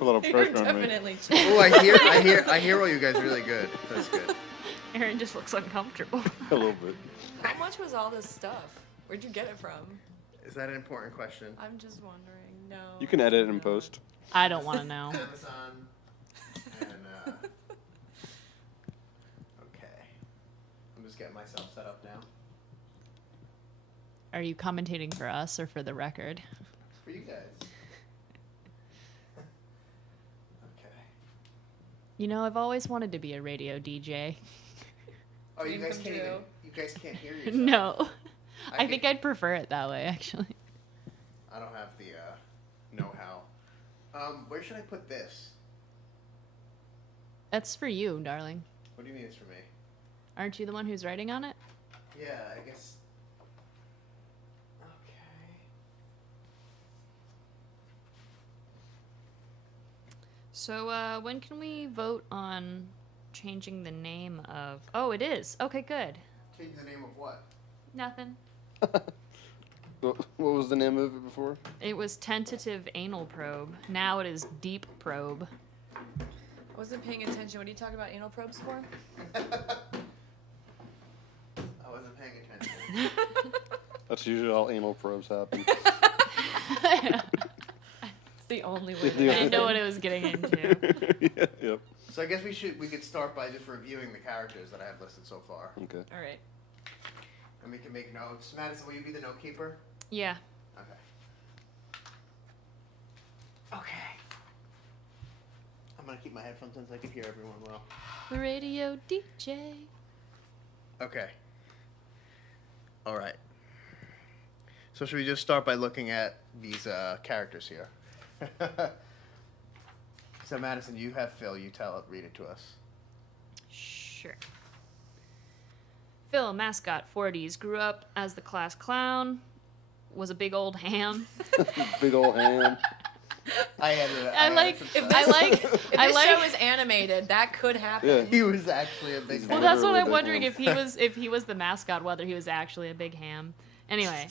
A lot of You're pressure on me. definitely Oh, I hear all you guys really good. That's good. Aaron just looks uncomfortable. A little bit. How much was all this stuff? Where'd you get it from? Is that an important question? I'm just wondering. No. You can edit no. and post. I don't want to know. Amazon. And okay. I'm just getting myself set up now. Are you commentating for us or for the record? For you guys. Okay. You know, I've always wanted to be a radio DJ. Oh, you Dream guys come can't true. even. You guys can't hear yourself. No. I can- think I'd prefer it that way, actually. I don't have the know-how. Where should I put this? That's for you, darling. What do you mean it's for me? Aren't you the one who's writing on it? Yeah, I guess. Okay. So, when can we vote on changing the name of... Oh, it is. Okay, good. Change the name of what? Nothing. What was the name of it before? It was Tentative Anal Probe. Now it is Deep Probe. I wasn't paying attention. What are you talking about anal probes for? I wasn't paying attention. That's usually all anal probes happen. It's the only way. I didn't know what it was getting into. Yeah, yep. So I guess we could start by just reviewing the characters that I have listed so far. Okay. All right. And we can make notes. Madison, will you be the note keeper? Yeah. Okay. Okay. I'm gonna keep my headphones in so I can hear everyone well. Radio DJ. Okay. All right. So should we just start by looking at these characters here? So Madison, you have Phil. You read it to us. Sure. Phil, mascot, 40s, grew up as the class clown, was a big old ham. Big old ham. If this show is animated, that could happen. Yeah. He was actually a big. Well, Well, that's what literally I'm big wondering ham. if he was the mascot, whether he was actually a big ham. Anyway,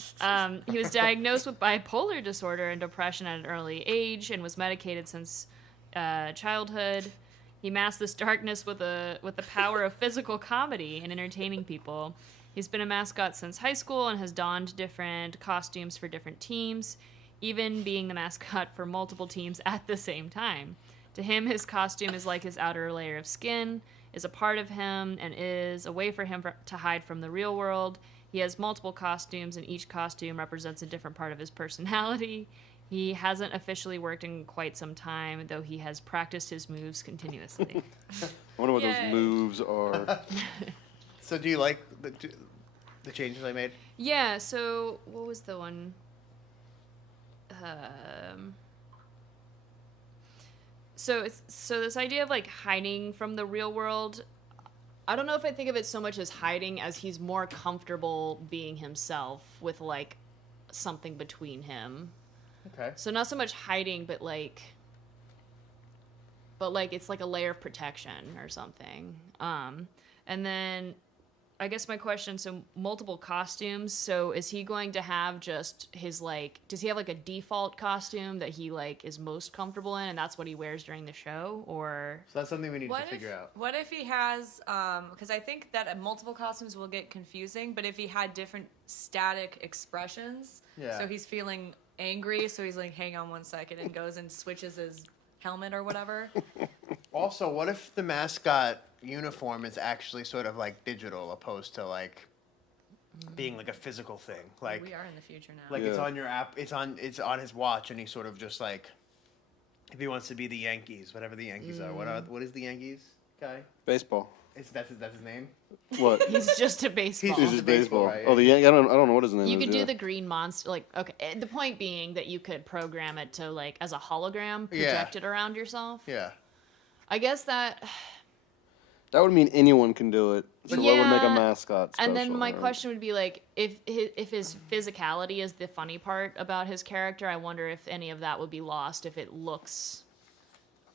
he was diagnosed with bipolar disorder and depression at an early age and was medicated since childhood. He masked this darkness with the power of physical comedy and entertaining people. He's been a mascot since high school and has donned different costumes for different teams, even being the mascot for multiple teams at the same time. To him, his costume is like his outer layer of skin, is a part of him, and is a way for him to hide from the real world. He has multiple costumes, and each costume represents a different part of his personality. He hasn't officially worked in quite some time, though he has practiced his moves continuously. I wonder what Yay. those moves are. So do you like the changes I made? Yeah, so what was the one? So this idea of like hiding from the real world, I don't know if I think of it so much as hiding as he's more comfortable being himself with like something between him. Okay. So not so much hiding, but like it's like a layer of protection or something. And then I guess my question, so multiple costumes. So is he going to have just his like, does he have like a default costume that he like is most comfortable in and that's what he wears during the show? Or So that's something we need What to figure out. What if he has? Because I think that multiple costumes will get confusing. But if he had different static expressions, Yeah. so he's feeling angry, so he's like, "Hang on one second," and goes and switches his helmet or whatever. Also, what if the mascot uniform is actually sort of like digital, opposed to like being like a physical thing? Like, We are in the future now. like it's Yeah. on your app, it's on his watch, and he's sort of just like, if he wants to be the Yankees, whatever the Yankees are. What is the Yankees guy? Baseball. That's his name. What? he's just a baseball. It's He's just baseball, baseball. right? Oh, the Yankee. I don't know what his name You is. could do yeah. the green monster, like, okay, the point being that you could program it to, like, as a hologram, Yeah. project it around yourself. Yeah. I guess that, That would mean anyone can do it. So what would make a Yeah, mascot special? and then my right? question would be, like, if his physicality is the funny part about his character, I wonder if any of that would be lost if it looks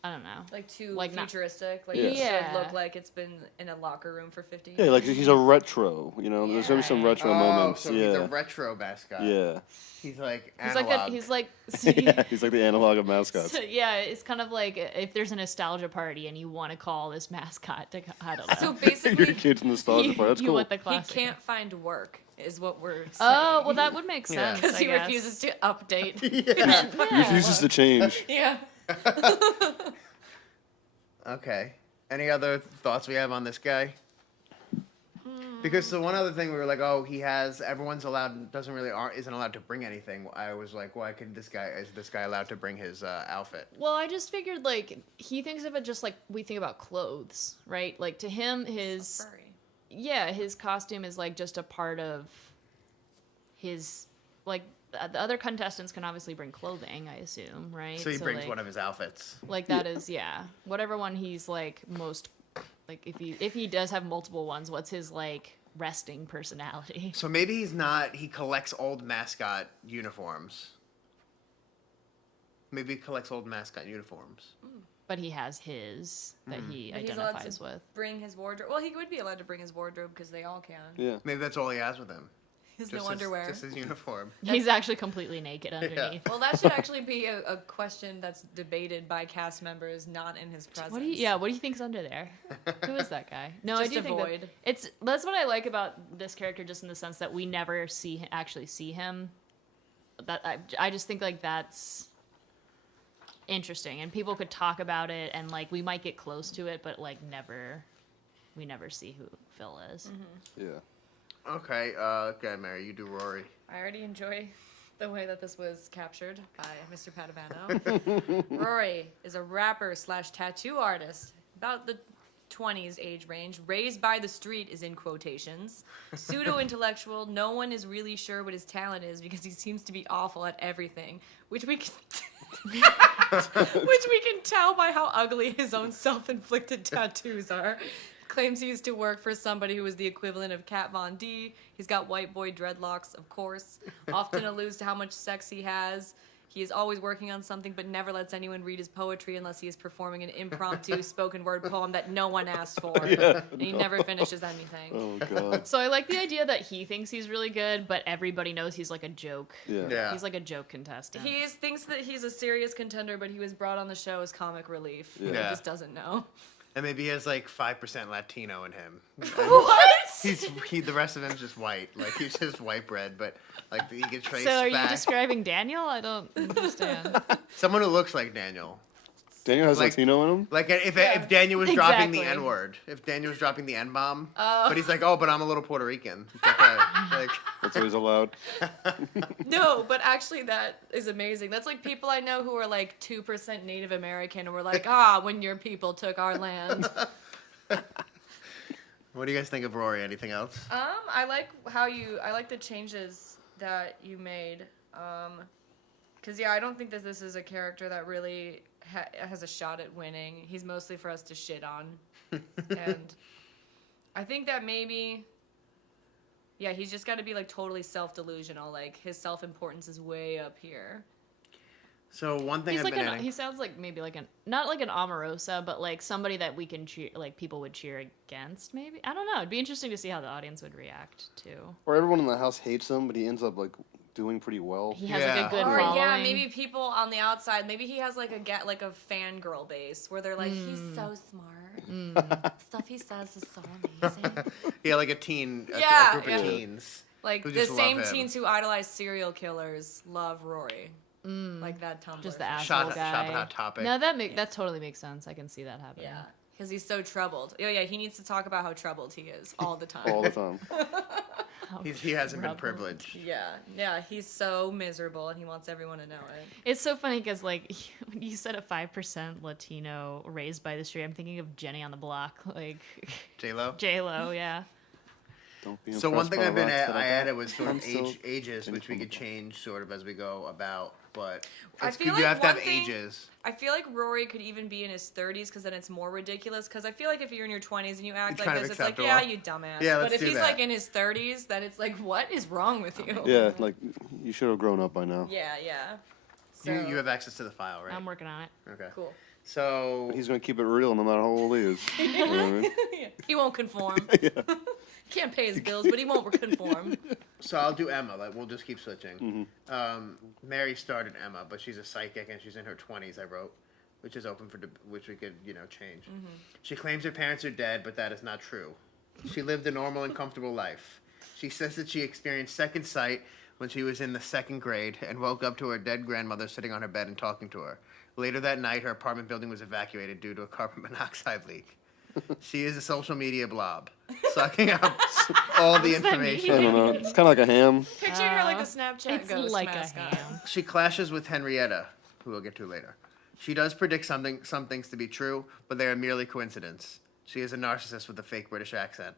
I don't know. Like too Like not- futuristic. Like Yeah. it Yeah. should look like it's been in a locker room for 50 years. Yeah, like he's a retro. You know, there's gonna be some Yeah. retro moments. So yeah. he's a retro mascot. Yeah. He's like He's analog. he's like Yeah, he's like the analog of mascots. So, yeah, it's kind of like if there's a nostalgia party and you want to call this mascot to, I don't know. So Your basically, kid's nostalgia part. That's you cool. want the he classic. can't find work, is what we're saying. Oh, well, that would make Yeah. sense. because I he guess. refuses to update. Yeah. He refuses to change. Yeah. Okay. Any other thoughts we have on this guy? Because the one other thing we were like, oh, everyone's isn't allowed to bring anything. I was like, why is this guy allowed to bring his outfit? Well, I just figured like he thinks of it just like we think about clothes, right? Like to him, his his costume is like just a part of his like the other contestants can obviously bring clothing, I assume, right? So he brings like, one of his outfits. like that is whatever one he's like most like if he does have multiple ones, what's his like resting personality? So maybe he collects old mascot uniforms. Maybe he collects old mascot uniforms. But he has his that he But he's allowed identifies to with. bring his wardrobe. Well, he would be allowed to bring his wardrobe because they all can. Yeah. Maybe that's all he has with him. His Just no underwear. Just his uniform. He's actually completely naked underneath. Well, that should actually be a question that's debated by cast members, not in his presence. What do you think's under there? Who is that guy? No, Just I do a think void. that's what I like about this character, just in the sense that we never actually see him. That I just think like that's interesting, and people could talk about it, and like we might get close to it, but like we never see who Phil is. Yeah. Okay, okay, Mary, you do Rory. I already enjoy the way that this was captured by Mr. Padavano. Rory is a rapper / tattoo artist, about the 20s age range. Raised by the street is in quotations. Pseudo-intellectual. No one is really sure what his talent is because he seems to be awful at everything, which we can tell by how ugly his own self-inflicted tattoos are. Claims he used to work for somebody who was the equivalent of Kat Von D. He's got white boy dreadlocks, of course. Often alludes to how much sex he has. He is always working on something, but never lets anyone read his poetry unless he is performing an impromptu spoken word poem that no one asked for. Yeah, And he never finishes anything. Oh god. So I like the idea that he thinks he's really good, but everybody knows he's like a joke. Yeah. Yeah. He's like a joke contestant. Thinks that he's a serious contender, but he was brought on the show as comic relief. Yeah. He Yeah. just doesn't know. And maybe he has like 5% Latino in him. What? The rest of him's just white. Like he's just white bread, but like he gets traced So are you back. describing Daniel? I don't understand. Someone who looks like Daniel. Daniel has Like- Latino in him? Like if Daniel was dropping the Exactly. N-word, if Daniel was dropping the N-bomb, Oh. but he's like, oh, but I'm a little Puerto Rican. It's okay. Like, That's always allowed. No, but actually that is amazing. That's like people I know who are like 2% Native American and were like, when your people took our land. what do you guys think of Rory? Anything else? I like the changes that you made. Cause I don't think that this is a character that really has a shot at winning. He's mostly for us to shit on. And I think that maybe, he's just got to be like totally self-delusional. Like his self-importance is way up here. So one thing He's I've like been an, adding. he sounds like maybe like not like an Omarosa, but like somebody that we can cheer, like people would cheer against. Maybe I don't know. It'd be interesting to see how the audience would react to. Or everyone in the house hates him, but he ends up like doing pretty well. He has Yeah. like a good Or following. maybe people on the outside, maybe he has like a fangirl base where they're like, he's so smart. Stuff he says is so amazing. Yeah, like a teen, a Yeah, group of yeah. teens. Like Who the just love same him. teens who idolize serial killers love Rory. Like that Tumblr. Just the asshole Shot guy. Hot Topic. No, that totally makes sense. I can see that happening. Yeah, because he's so troubled. Oh yeah, he needs to talk about how troubled he is all the time. All the time. He hasn't been Rebel. privileged. Yeah, he's so miserable and he wants everyone to know it. It's so funny because like when you said a 5% Latino raised by the street, I'm thinking of Jenny on the Block, like J-Lo? J-Lo. Yeah. Don't be So one impressed thing by I've been rocks that I got. added was sort I'm of still ages, Jenny which we from could the Block. change sort of as we go about, but I it's feel you like have to have one thing- ages. I feel like Rory could even be in his 30s because then it's more ridiculous. Because I feel like if you're in your 20s and you act It's like kind of this, it's like, acceptable. yeah, you dumbass. Yeah, but let's if do he's that. like in his 30s, then it's like, what is wrong with you? Yeah, like you should have grown up by now. Yeah. So, You have access to the file, right? I'm working on it. Okay. cool. So He's gonna keep it real no matter how old he is. You know what I mean? He won't conform. Can't pay his bills, but he won't conform. So I'll do Emma. Like we'll just keep switching. Mm-hmm. Mary started Emma, but she's a psychic and she's in her 20s. I wrote, which is open for which we could change. She claims her parents are dead, but that is not true. She lived a normal and comfortable life. She says that she experienced second sight when she was in the 2nd grade and woke up to her dead grandmother sitting on her bed and talking to her. Later that night, her apartment building was evacuated due to a carbon monoxide leak. She is a social media blob, sucking up all the does that mean? information. I don't know. It's kind of like a ham. Picturing her like a Snapchat It's ghost like mascot. a ham. She clashes with Henrietta, who we'll get to later. She does predict some things to be true, but they are merely coincidence. She is a narcissist with a fake British accent.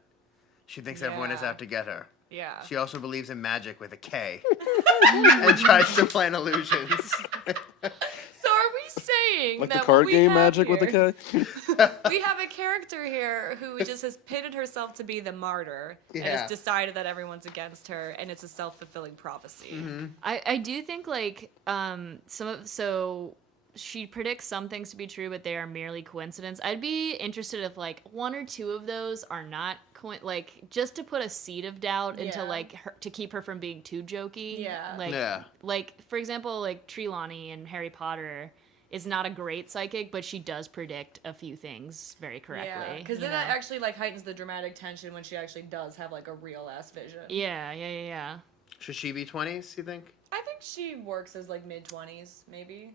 She thinks everyone is Yeah. out to get her. Yeah. She also believes in magic with a K and tries to plant illusions. So are we saying Like that the card what we game have Magic with here- a K. We have a character here who just has pitted herself to be the martyr and Yeah. has decided that everyone's against her, and it's a self-fulfilling prophecy. I do think like so she predicts some things to be true, but they are merely coincidence. I'd be interested if like 1 or 2 of those are not like just to put a seed of doubt into Yeah. like her, to keep her from being too jokey. Yeah. Like Yeah. like for example, like Trelawney in Harry Potter is not a great psychic, but she does predict a few things very correctly. Yeah, because you then know? that actually like heightens the dramatic tension when she actually does have like a real ass vision. Yeah. Should she be 20s, you think? I think she works as like mid-20s, maybe.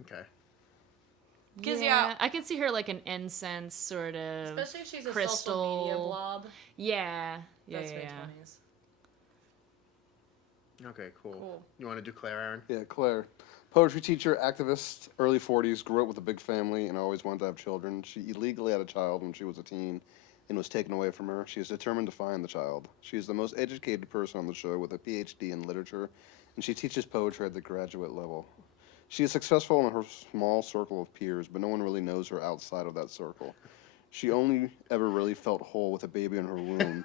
Okay. 'Cause, yeah, yeah. I could see her like an incense sort of Especially if she's a crystal social media blob. Yeah. That's yeah. mid-20s. Okay, cool. Cool. You want to do Claire, Aaron? Yeah, Claire. Poetry teacher, activist, early 40s, grew up with a big family and always wanted to have children. She illegally had a child when she was a teen and was taken away from her. She is determined to find the child. She is the most educated person on the show with a PhD in literature, and she teaches poetry at the graduate level. She is successful in her small circle of peers, but no one really knows her outside of that circle. She only ever really felt whole with a baby in her womb.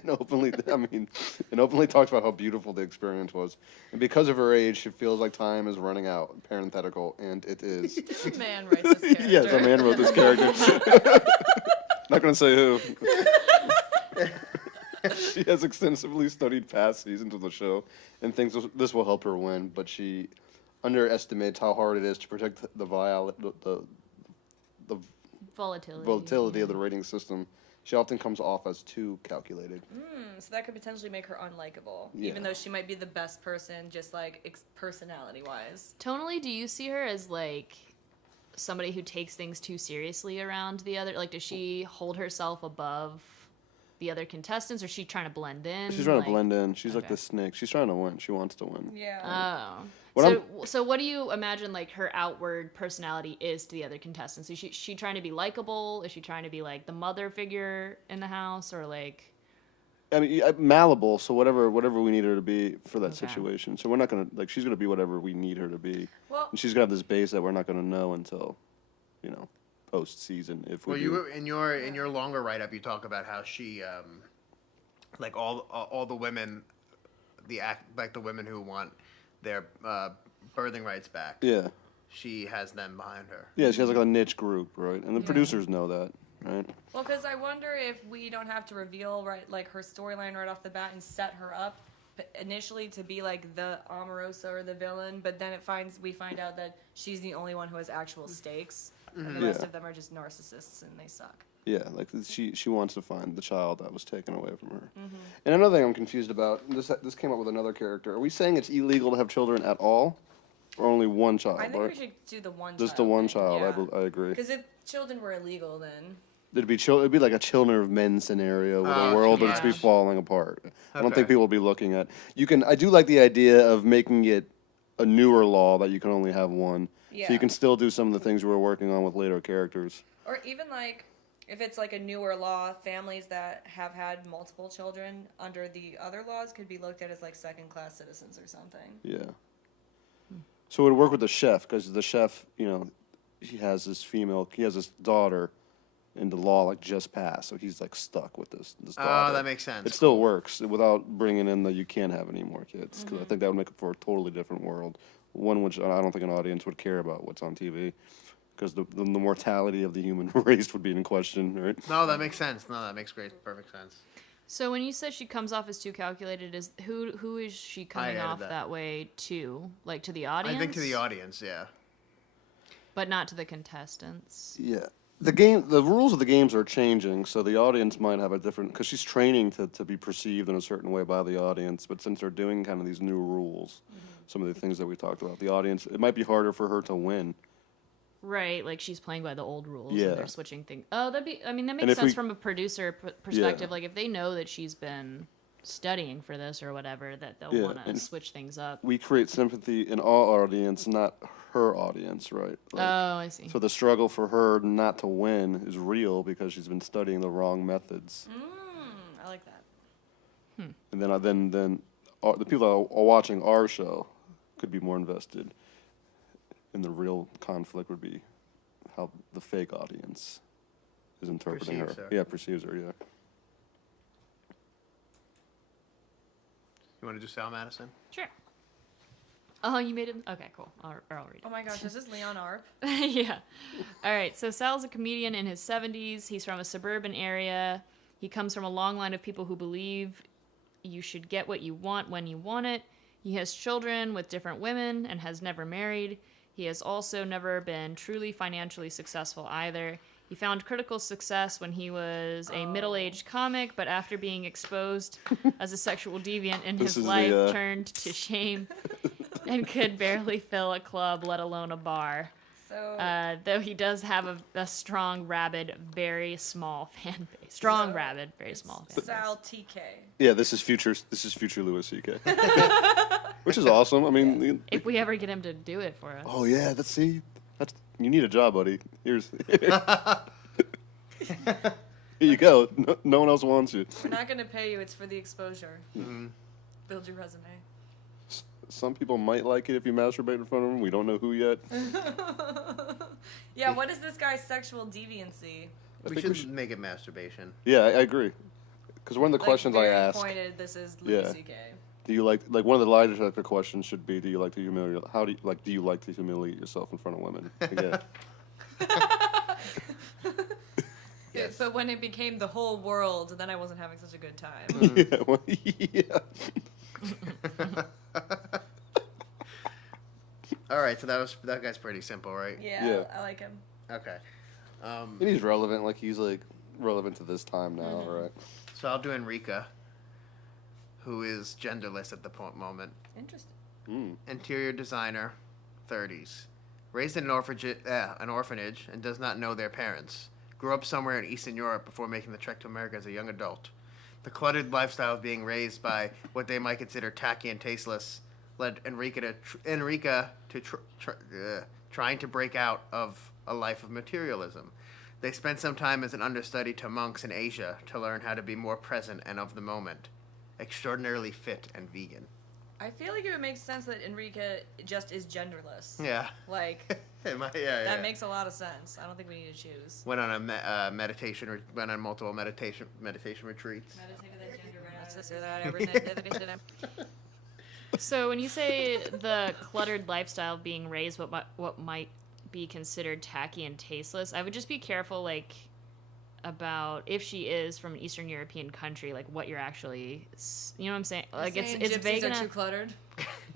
and openly talks about how beautiful the experience was. And because of her age, she feels like time is running out. Parenthetical, and it is. Did a man write this character? Yes, a man wrote this character. Not going to say who. She has extensively studied past seasons of the show and thinks this will help her win, but she underestimates how hard it is to protect the volatility of the rating system. She often comes off as too calculated. So that could potentially make her unlikable, Yeah. even though she might be the best person, just like personality-wise. Tonally, do you see her as like somebody who takes things too seriously around the other? Like, does she hold herself above the other contestants, or is she trying to blend in? She's trying like, to blend in. She's like okay. the snake. She's trying to win. She wants to win. Yeah. Oh. What So what do you imagine like her outward personality is to the other contestants? Is she trying to be likable? Is she trying to be like the mother figure in the house, or like? I mean, malleable. So whatever we need her to be for that Okay. situation. So we're not gonna she's gonna be whatever we need her to be. Well, And she's gonna have this base that we're not gonna know until, post season. If we Well, do. you were in your longer write up, you talk about how she, like all the women, the women who want their birthing rights back. Yeah. She has them behind her. Yeah, she has like a niche group, right? And the producers know that, right? well, because I wonder if we don't have to reveal her storyline right off the bat and set her up initially to be like the Omarosa or the villain, but then we find out that she's the only one who has actual stakes, and the rest Yeah. of them are just narcissists and they suck. Yeah, like she wants to find the child that was taken away from her. And another thing I'm confused about, this came up with another character. Are we saying it's illegal to have children at all, or only one child? I think right? we should do the one. Just child the one thing, child. yeah. I agree. Because if children were illegal, then It'd be like a Children of Men scenario with a world that's be yeah. falling apart. I don't Okay. think people will be looking at. I do like the idea of making it a newer law that you can only have one. So Yeah. you can still do some of the things we were working on with later characters. or even like if it's like a newer law, families that have had multiple children under the other laws could be looked at as like second-class citizens or something. Yeah. So it would work with the chef because the chef, he has this daughter, and the law like just passed, so he's like stuck with this daughter. Oh, that makes sense. It still works without bringing in that you can't have any more kids, because I think that would make it for a totally different world, one which I don't think an audience would care about what's on TV, because the mortality of the human race would be in question, right? No, that makes sense. No, that makes perfect sense. So when you said she comes off as too calculated, is who is she coming added off that. that way to? Like to the audience? I think to the audience, yeah. But not to the contestants. Yeah. The rules of the games are changing, so the audience might have a different, because she's training to be perceived in a certain way by the audience, but since they're doing kind of these new rules, some of the things that we talked about, the audience, it might be harder for her to win. Right, like she's playing by the old rules Yeah. and they're switching things. Oh, that And makes if sense we- from a producer perspective. Like if they know that she's been studying for this or whatever, that they'll Yeah, want to and- switch things up. We create sympathy in our audience, not her audience, right? Like, Oh, I see. so the struggle for her not to win is real because she's been studying the wrong methods. I like that. And then the people that are watching our show could be more invested. And the real conflict would be how the fake audience is interpreting Perceives her. her. Yeah, perceives her. Yeah. You want to do Sal Madison? Sure. Oh, you made it. Okay, cool. I'll read it. Oh my gosh, is this Leon Arp? Yeah. All right. So Sal's a comedian in his 70s. He's from a suburban area. He comes from a long line of people who believe you should get what you want when you want it. He has children with different women and has never married. He has also never been truly financially successful either. He found critical success when he was a middle-aged comic, but after being exposed as a sexual deviant in This his is life, turned to shame and could barely fill a club, let alone a bar. So Though he does have a strong, rabid, very small fan base. Strong, So, rabid, very small fan base. Sal TK. Yeah, this is future Louis C.K. Which is awesome. I mean, If we ever get him to do it for us. oh yeah, that's you need a job, buddy. Here you go. No one else wants you. We're not gonna pay you. It's for the exposure. Build your resume. Some people might like it if you masturbate in front of them. We don't know who yet. Yeah. What is this guy's sexual deviancy? We think should make it masturbation. Yeah, I agree. Because one of the questions I very ask, Pointed. This is Louis Yeah. C.K. do you like one of the lie detector questions should be, do you like to humiliate? How do you like to humiliate yourself in front of women? Yeah. Yes. But when it became the whole world, then I wasn't having such a good time. Yeah, well, yeah. All right, so that guy's pretty simple, right? Yeah, Yeah. I like him. Okay. And he's relevant. Like he's like relevant to this time now, right? So I'll do Enrica, who is genderless at the moment. Interesting. Interior designer, 30s. Raised in an orphanage and does not know their parents. Grew up somewhere in Eastern Europe before making the trek to America as a young adult. The cluttered lifestyle of being raised by what they might consider tacky and tasteless led Enrica to trying to break out of a life of materialism. They spent some time as an understudy to monks in Asia to learn how to be more present and of the moment. Extraordinarily fit and vegan. I feel like it would make sense that Enrica just is genderless. Yeah. Like, Yeah. that makes a lot of sense. I don't think we need to choose. Went on a went on multiple meditation retreats. So when you say the cluttered lifestyle of being raised, what might be considered tacky and tasteless, I would just be careful, like, about if she is from an Eastern European country, like what you're actually, you know what I'm saying? Like it's Gypsies vague are enough. too cluttered.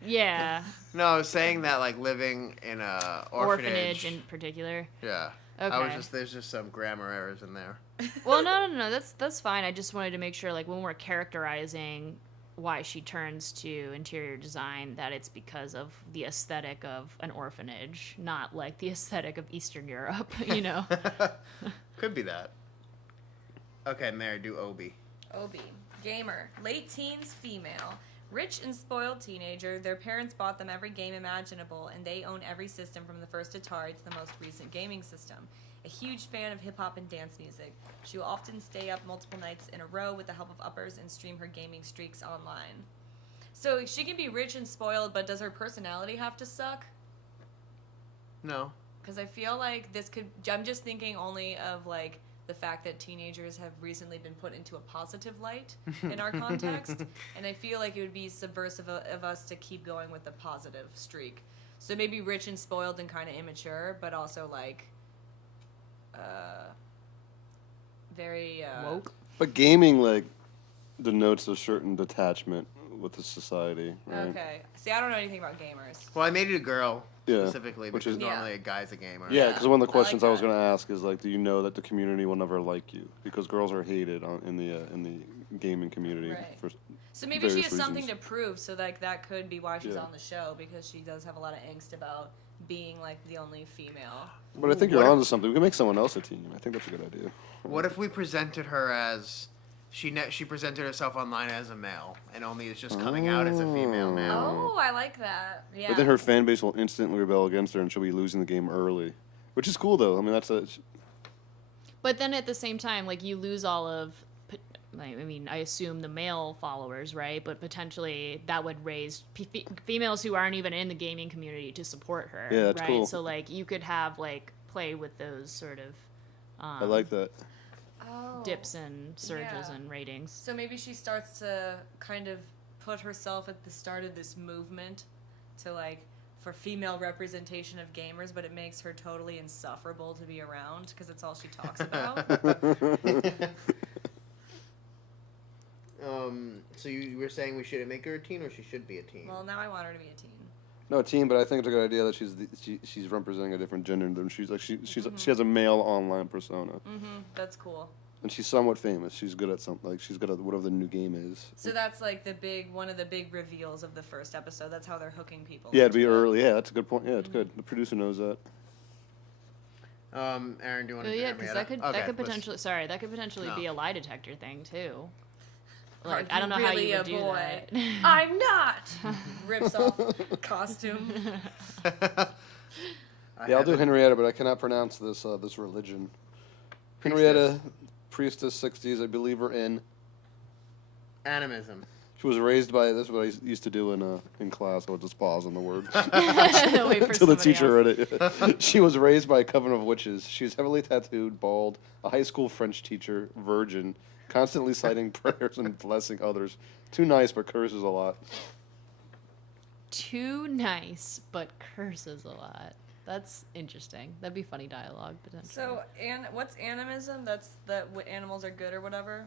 Yeah, No, I was saying that like living in a orphanage. in particular. Yeah. Okay. There's just some grammar errors in there. Well, no, that's fine. I just wanted to make sure, like, when we're characterizing why she turns to interior design, that it's because of the aesthetic of an orphanage, not like the aesthetic of Eastern Europe, you know? Could be that. Okay, Mary, do Obi. Obi. Gamer. Late teens female. Rich and spoiled teenager. Their parents bought them every game imaginable, and they own every system from the first Atari to the most recent gaming system. A huge fan of hip-hop and dance music. She will often stay up multiple nights in a row with the help of uppers and stream her gaming streaks online. So she can be rich and spoiled, but does her personality have to suck? No. Because I feel like this could... I'm just thinking only of, like, the fact that teenagers have recently been put into a positive light in our context. And I feel like it would be subversive of us to keep going with the positive streak. So maybe rich and spoiled and kind of immature, but also, like, very Woke. But gaming like denotes a certain detachment with the society, right? Okay. See, I don't know anything about gamers. Well, I made it a girl Yeah, specifically which because is- normally Yeah. a guy's a gamer. Yeah, Yeah, because one of the I like questions I was that. going to ask is like, do you know that the community will never like you because girls are hated in the gaming community Right. for So maybe she various has something reasons. to prove. So like that could be why she's Yeah. on the show, because she does have a lot of angst about being like the only female. But I think What you're if- onto something. We can make someone else a teen. I think that's a good idea. What if we presented her as she presented herself online as a male and only is just coming out as a female now? Oh, I like that. Yeah. But then her fan base will instantly rebel against her, and she'll be losing the game early, which is cool though. I mean, that's a But then at the same time, like you lose all of, I mean, I assume the male followers, right? But potentially that would raise females who aren't even in the gaming community to support her. Yeah, that's right? cool. So like you could have like play with those sort of I like that. oh. dips and surges Yeah. and ratings. So maybe she starts to kind of put herself at the start of this movement to like for female representation of gamers, but it makes her totally insufferable to be around because it's all she talks about. So you were saying we shouldn't make her a teen, or she should be a teen? Well, now I want her to be a teen. No, teen, but I think it's a good idea that she's representing a different gender than she has a male online persona, Mm-hmm. That's cool. and she's somewhat famous. She's good at something. Like she's good at whatever the new game is. So that's like one of the big reveals of the first episode. That's how they're hooking people. Yeah, it'd be into it. early. Yeah, that's a good point. Yeah, it's good. The producer knows that. Aaron, do you want to? Yeah, because that could potentially that could potentially No. be a lie detector thing too. Are Like I don't know you how really you a would do boy? that. I'm not. Rips off costume. Yeah, I'll do Henrietta, but I cannot pronounce this this religion. Henrietta, priestess, 60s. I believe her in. Animism. She was raised by. This is what I used to do in class. I would just pause on the word Wait for until the somebody teacher else. read it. She was raised by a coven of witches. She's heavily tattooed, bald, a high school French teacher, virgin, constantly citing prayers and blessing others. Too nice, but curses a lot. Too nice, but curses a lot. That's interesting. That'd be funny dialogue potentially. So, what's animism? That's that animals are good or whatever.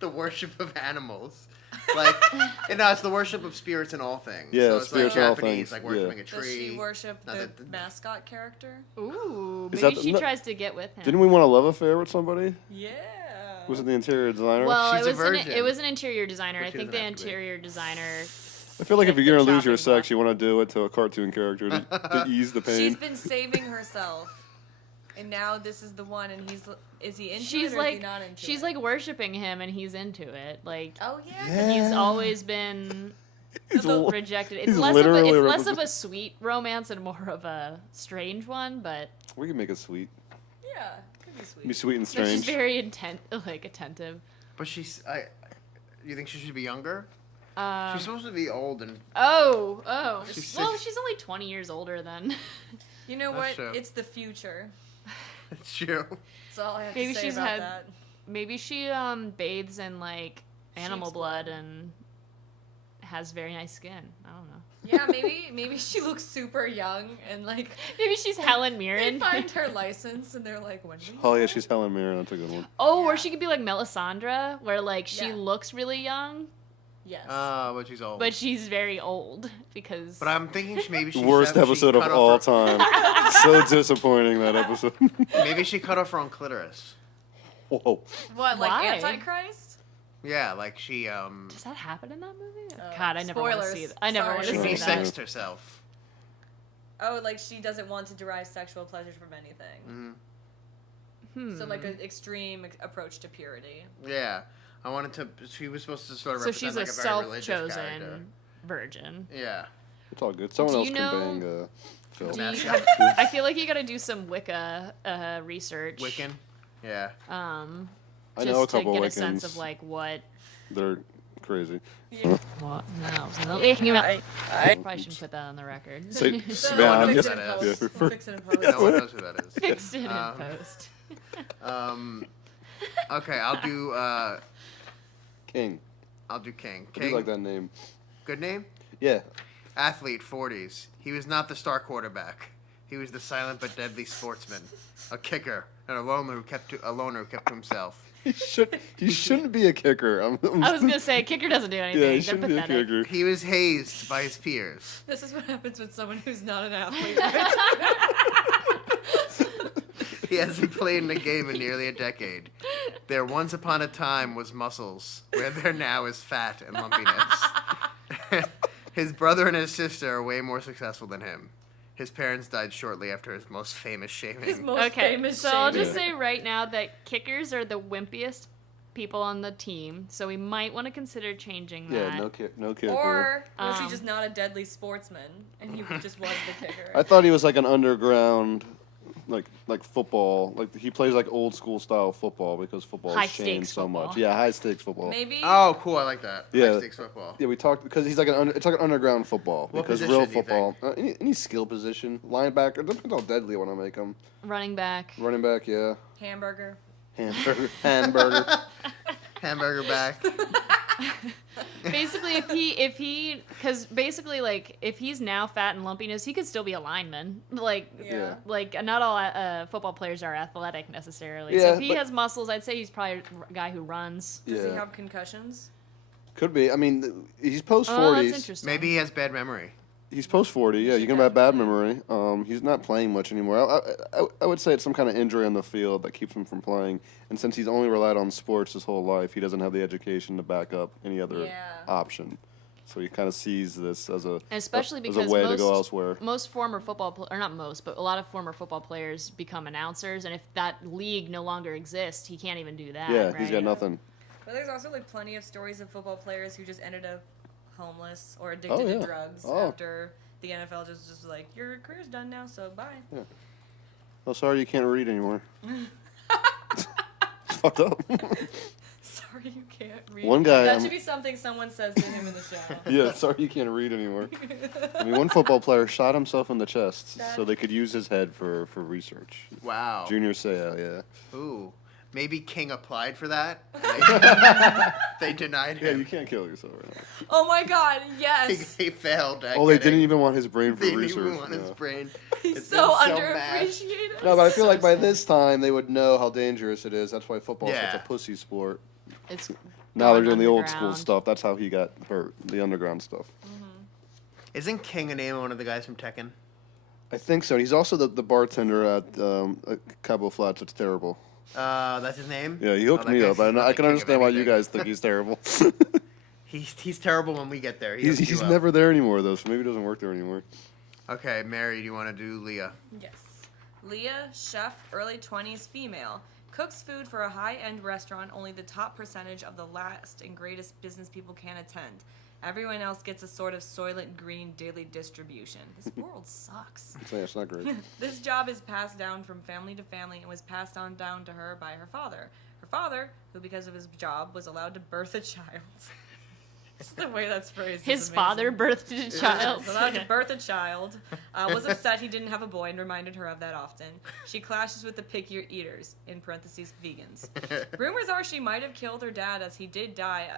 the worship of animals. Like, no, it's the worship of spirits in all things. Yeah, so it's spirits like in all Japanese, things, like yeah. worshiping a Does tree. she worship No, the the- mascot character? Ooh, Is maybe that- she no- tries to get with him. Didn't we want a love affair with somebody? Yeah. Was it the interior designer? Well, She's a virgin. it was an interior designer. But I she think doesn't the have to be. interior designer. I feel like if the you're gonna lose your chopping block. sex, you want to do it to a cartoon character to ease the pain. She's been saving herself, and now this is the one. And is he into She's it or like is he not into she's it? like worshiping him, and he's into it. Like Oh yeah. Yeah. he's always been He's a li- rejected. It's he's less literally of a less of a sweet romance and more of a strange one. But We can make it sweet. Yeah. Could be sweet. Be sweet and but she's strange. very attentive. But you think she should be younger? Um, She's supposed to be old and. oh. She's Well, six- she's only 20 years older than. You know That's what? true. It's the future. It's true. That's all I have Maybe to say she's about had- that. Maybe she bathes in like animal Sheep's blood blood. and has very nice skin. I don't know. Yeah, maybe she looks super young and like Maybe she's Helen they Mirren. find her license and they're like, when? Oh yeah, she's Helen Mirren. That's a good one. Oh, Yeah. or she could be like Melisandre, where like she Yeah. looks really young, Yes. But she's old. but she's very old because. But I'm thinking maybe she. Worst she episode of cut all off her- time. So disappointing that episode. Maybe she cut off her own clitoris. Whoa. What, like Why? Antichrist? Yeah, like she Does that happen in that movie? Oh, God, I never want to spoilers. see that. I never Sorry. want she to see Same that. resexed herself. Oh, like she doesn't want to derive sexual pleasure from anything. Mm-hmm. So like an extreme approach to purity. Yeah, I wanted to. She was supposed to sort of So represent she's a like a very religious character. self-chosen virgin. Yeah. It's all good. Someone Do else you can know- bang Phil. Do you Mascot. I feel like you got to do some Wicca research. Wiccan. Yeah. I Just know a to couple get a Wiccans. sense of like what. They're crazy. What? No. I probably shouldn't put that on the record. Say, So yeah, we'll I'm fix just, it in yeah, post. yeah, We'll fix it in post. No one knows who that is. Fixed it in Um, post. Okay, I'll do. King. I'll do King. I King. do like that name. Good name. Yeah. Athlete, 40s. He was not the star quarterback. He was the silent but deadly sportsman, a kicker, and a loner who kept to himself. He shouldn't be a kicker. I was gonna say kicker doesn't do anything. Yeah, he They're shouldn't be a pathetic. kicker. He was hazed by his peers. This is what happens with someone who's not an athlete. He hasn't played in a game in nearly a decade. There once upon a time was muscles, where there now is fat and lumpiness. His brother and his sister are way more successful than him. His parents died shortly after his most famous shaming. His most Okay, famous so I'll just shaming. say right now that kickers are the wimpiest people on the team, so we might want to consider changing that. Yeah, no kicker. Or was he Um, just not a deadly sportsman and he just was the kicker? I thought he was like an underground, like football. Like he plays like old school style football because football has High-stakes changed so football. much. Yeah, high stakes football. Maybe. Oh, cool! I like that. Yeah. High stakes football. Yeah, we talked because he's like it's like an underground football What because position real do you football, any skill position, linebacker. It depends how deadly you want to make him. Running back. Running back, yeah. Hamburger. Hamburger. Hamburger back. Basically, because basically, like, if he's now fat and lumpiness, he could still be a lineman. Yeah. Like not all football players are athletic necessarily. Yeah, so if he but- has muscles, I'd say he's probably a guy who runs. Does he Yeah, have concussions? could be. I mean, he's post Oh, that's 40s. interesting. Maybe he has bad memory. He's post 40. Yeah, you can have bad memory. He's not playing much anymore. I would say it's some kind of injury on the field that keeps him from playing. And since he's only relied on sports his whole life, he doesn't have the education to back up any other Yeah. option. So he kind of sees this as a And especially as because a way to go elsewhere. most former football, or not most, but a lot of former football players become announcers, and if that league no longer exists, he can't even do that. Yeah, right? he's got nothing. But there's also like plenty of stories of football players who just ended up homeless or addicted Oh, yeah. to drugs Oh. after the NFL just was like, your career's done now, so bye. Oh, sorry, you can't read anymore. It's fucked up. Sorry, you can't read. One guy, That should be something someone says to him in the show. Yeah, sorry, you can't read anymore. I mean, one football player shot himself in the chest so they could use his head for research. Wow. Junior Seau, yeah. Ooh. Maybe King applied for that. They denied Yeah, him. you can't kill yourself right now. Oh my god, yes! He failed. At Oh, they getting- didn't even want his brain for They didn't research. even want his yeah. brain. He's It's so been so mashed. underappreciated. No, but I feel So like by sad. this time they would know how dangerous it is. That's why football's Yeah. such a pussy sport. It's Now they're going doing the old school underground. stuff. That's how he got hurt, the underground stuff. Isn't King a name of one of the guys from Tekken? I think so. He's also the bartender at Cabo Flats. It's terrible. That's his name? Yeah, he Oh, hooked that me guy's up. I, not I the can king of understand why you anything. guys think he's terrible. He's terrible when we get there. He he's hooks you he's up. never there anymore, though, so maybe he doesn't work there anymore. Okay, Mary, do you want to do Leah? Yes. Leah, chef, early 20s, female. Cooks food for a high-end restaurant only the top percentage of the last and greatest business people can attend. Everyone else gets a sort of Soylent Green daily distribution. This world sucks. So, yeah, it's not great. This job is passed down from family to family and was passed on down to her by her father. Her father, who because of his job was allowed to birth a child. Just the way that's phrased. is his amazing. father birthed a child. Was allowed to birth a child. Was upset he didn't have a boy and reminded her of that often. She clashes with the pickier eaters, in parentheses, vegans. Rumors are she might have killed her dad as he did die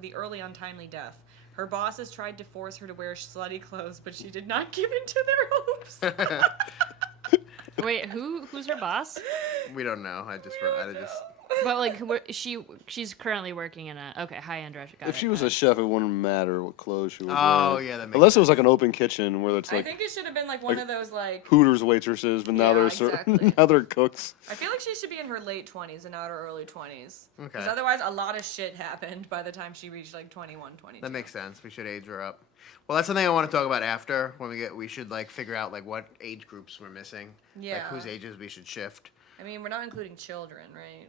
the early untimely death. Her bosses tried to force her to wear slutty clothes, but she did not give in to their hopes. Wait, who's her boss? We don't know. I just. But like, she's currently working in a high-end restaurant. If she was a chef, it wouldn't matter what clothes she was Oh, wearing. yeah, that makes Unless it sense. was like an open kitchen where it's I like think it should have been like one of those like. Hooters waitresses, but now Yeah, they're exactly. now they're cooks. I feel like she should be in her late 20s and not her early 20s. Because Okay. otherwise, a lot of shit happened by the time she reached like 21, 22. That makes sense. We should age her up. Well, that's something I want to talk about after when we should like figure out like what age groups we're missing. Like Yeah. whose ages we should shift. I mean, we're not including children, right?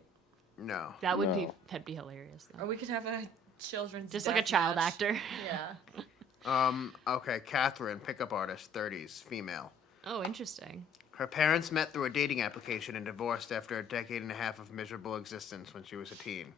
No. That'd be hilarious. Though. Or we could have a children's Just like a death child match. actor. Yeah. Okay, Catherine, pickup artist, 30s, female. Oh, interesting. Her parents met through a dating application and divorced after a decade and a half of miserable existence when she was a teen.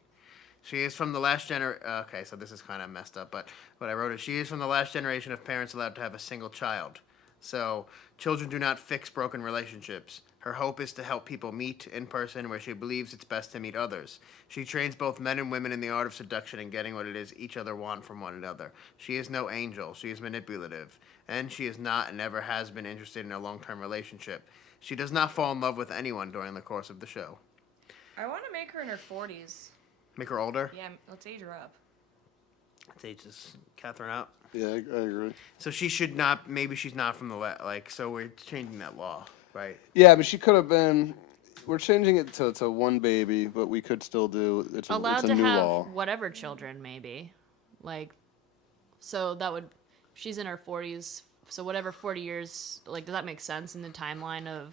She is from the last okay, so this is kind of messed up, but what I wrote is she is from the last generation of parents allowed to have a single child. So, children do not fix broken relationships. Her hope is to help people meet in person where she believes it's best to meet others. She trains both men and women in the art of seduction and getting what it is each other want from one another. She is no angel. She is manipulative. And she is not and never has been interested in a long-term relationship. She does not fall in love with anyone during the course of the show. I want to make her in her 40s. Make her older? Yeah, let's age her up. Let's age this Catherine out. Yeah, I agree. So she should not, maybe she's not from the, so we're changing that law, right? Yeah, but she could have been. We're changing it to one baby, but we could still do. It's Allowed it's a to new have law. whatever children, maybe. Like, so that would, she's in her 40s, so whatever 40 years, like, does that make sense in the timeline of,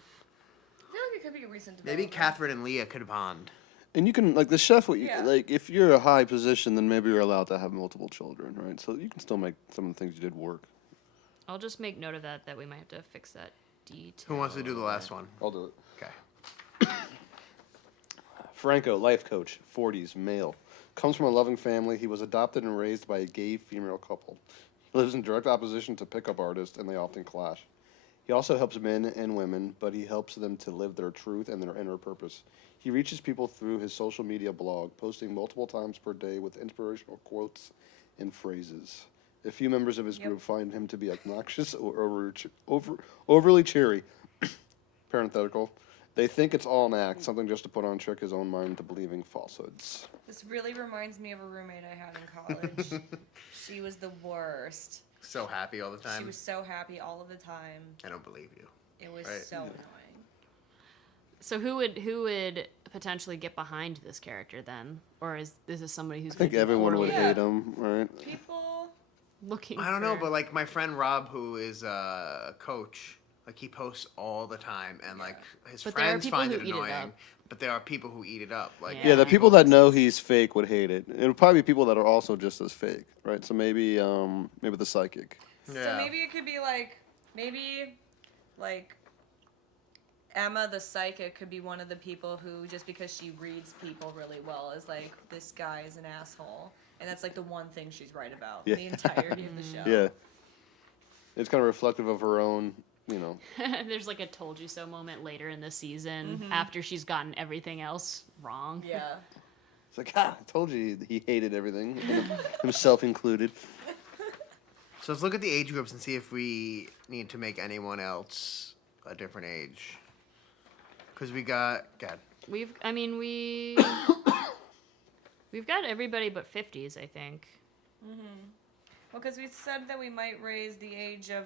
I feel like it could be a recent development. Maybe Catherine and Leah could bond. And you can the chef. Yeah. Like if you're a high position, then maybe you're allowed to have multiple children, right? So you can still make some of the things you did work. I'll just make note of that we might have to fix that detail. Who wants to do the last one? I'll do it. Okay. Franco, life coach, 40s, male. Comes from a loving family. He was adopted and raised by a gay female couple. He lives in direct opposition to pickup artists, and they often clash. He also helps men and women, but he helps them to live their truth and their inner purpose. He reaches people through his social media blog, posting multiple times per day with inspirational quotes and phrases. A few members of his group find him to be obnoxious or overly cheery. Parenthetical. They think it's all an act, something just to put on trick his own mind into believing falsehoods. This really reminds me of a roommate I had in college. She was the worst. So happy all the She time. was so happy all of the time. I don't believe you. It was Right. so annoying. So who would potentially get behind this character then? Or is this somebody who's I think gonna do everyone would poorly? Yeah. hate him, right? People. Looking I don't know, for- but like my friend Rob, who is a coach, like he posts all the time, and like his But there are friends people find who it eat it annoying. up. But there are people who eat it up. Like Yeah. Yeah, the people that know he's fake would hate it. It would probably be people that are also just as fake, right? So maybe the psychic. So Yeah. maybe it could be like, Emma the psychic could be one of the people who, just because she reads people really well, is like, this guy is an asshole. And that's like the one thing she's right about Yeah. the entirety of the show. Yeah. It's kind of reflective of her own, There's like a told you so moment later in the season after she's gotten everything else wrong. Yeah. It's like, I told you he hated everything, himself included. So let's look at the age groups and see if we need to make anyone else a different age. Because we got, God, We've got everybody but 50s, I think. Well, because we said that we might raise the age of,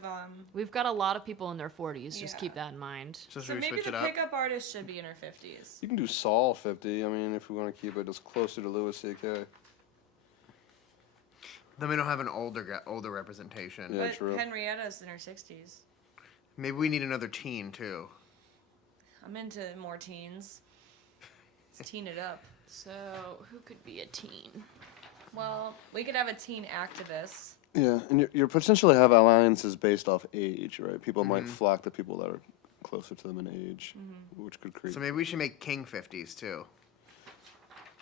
We've got a lot of people in their 40s. Just Yeah. keep that in mind. so so should we maybe switch the it up? pickup artist should be in her 50s. You can do Saul 50. I mean, if we want to keep it as closer to Louis C.K. Then we don't have an older representation. Yeah, But true. Henrietta's in her 60s. Maybe we need another teen too. I'm into more teens. Let's teen it up. So, who could be a teen? Well, we could have a teen activist. Yeah, and you potentially have alliances based off age, right? People might flock to people that are closer to them in age, which could create. So maybe we should make King 50s too.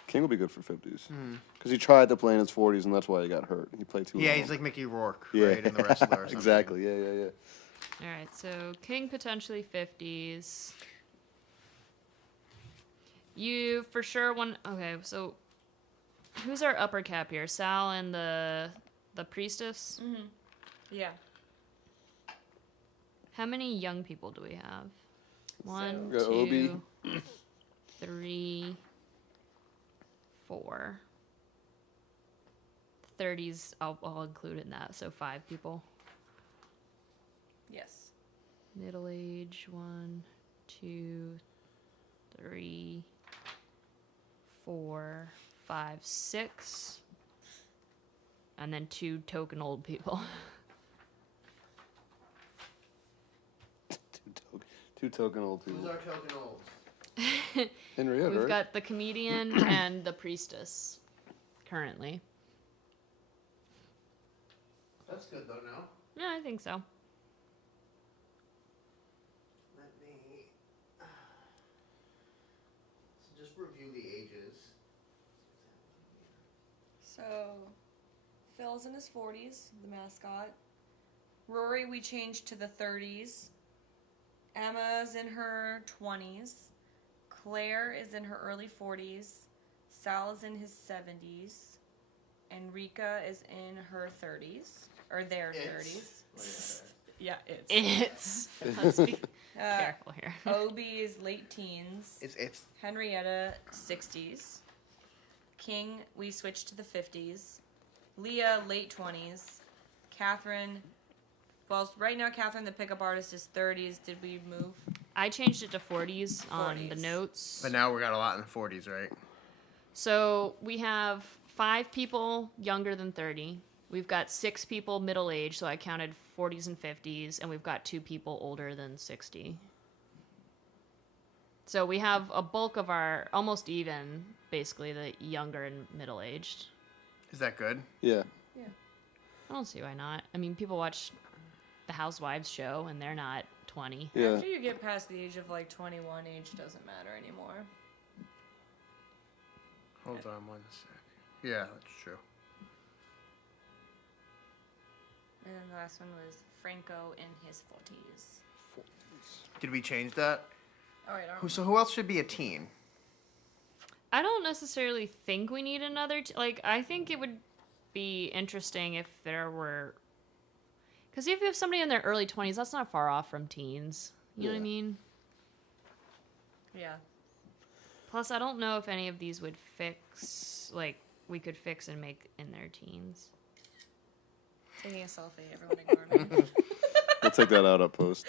King will be good for 50s. Because he tried to play in his 40s, and that's why he got hurt. He played too long. Yeah, he's like Mickey Rourke, Yeah. right, in The Wrestler or something. Exactly, yeah. All right, so King potentially 50s. You for sure want. Okay, so who's our upper cap here? Sal and the priestess. Yeah. How many young people do we have? One, We got Obi. 2, 3, 4. 30s, I'll include in that. So 5 people. Yes. Middle age, 1, 2, 3, 4, 5, 6. And then 2 token old people. Two token old Who's people. our token olds? Henrietta, We've right? got the comedian and the priestess currently. That's good though, no? Yeah, I think so. Let me so just review the ages. So, Phil's in his 40s, the mascot. Rory, we changed to the 30s. Emma's in her 20s. Claire is in her early 40s. Sal is in his 70s. And Rika is in her 30s. Or their 30s. Yeah, it's. Let's be Uh, careful here. Obi is late teens. It's Henrietta, 60s. King, we switched to the 50s. Leah, late 20s. Catherine, well, right now, Catherine, the pickup artist, is 30s. Did we move? I changed it to 40s on the 40s. notes. but now we got a lot in the 40s, right? So we have 5 people younger than 30. We've got 6 people middle age, so I counted 40s and 50s, and we've got 2 people older than 60. So we have a bulk of our, almost even, basically, the younger and middle aged. Is that good? Yeah. I don't see why not. I mean, people watch the Housewives show, and they're not 20. Yeah. After you get past the age of like 21, age doesn't matter anymore. Hold on 1 sec. Yeah, that's true. And then the last one was Franco in his 40s. Did we change that? Oh, wait, I don't So who else should be a teen? I don't necessarily think we need another. Like, I think it would be interesting if there were. Because if you have somebody in their early 20s, that's not far off from teens. You know what I Yeah. mean? Yeah. Plus, I don't know if any of these would fix. Like, we could fix and make in their teens. Taking a selfie, everyone ignore me. We'll take that out on post.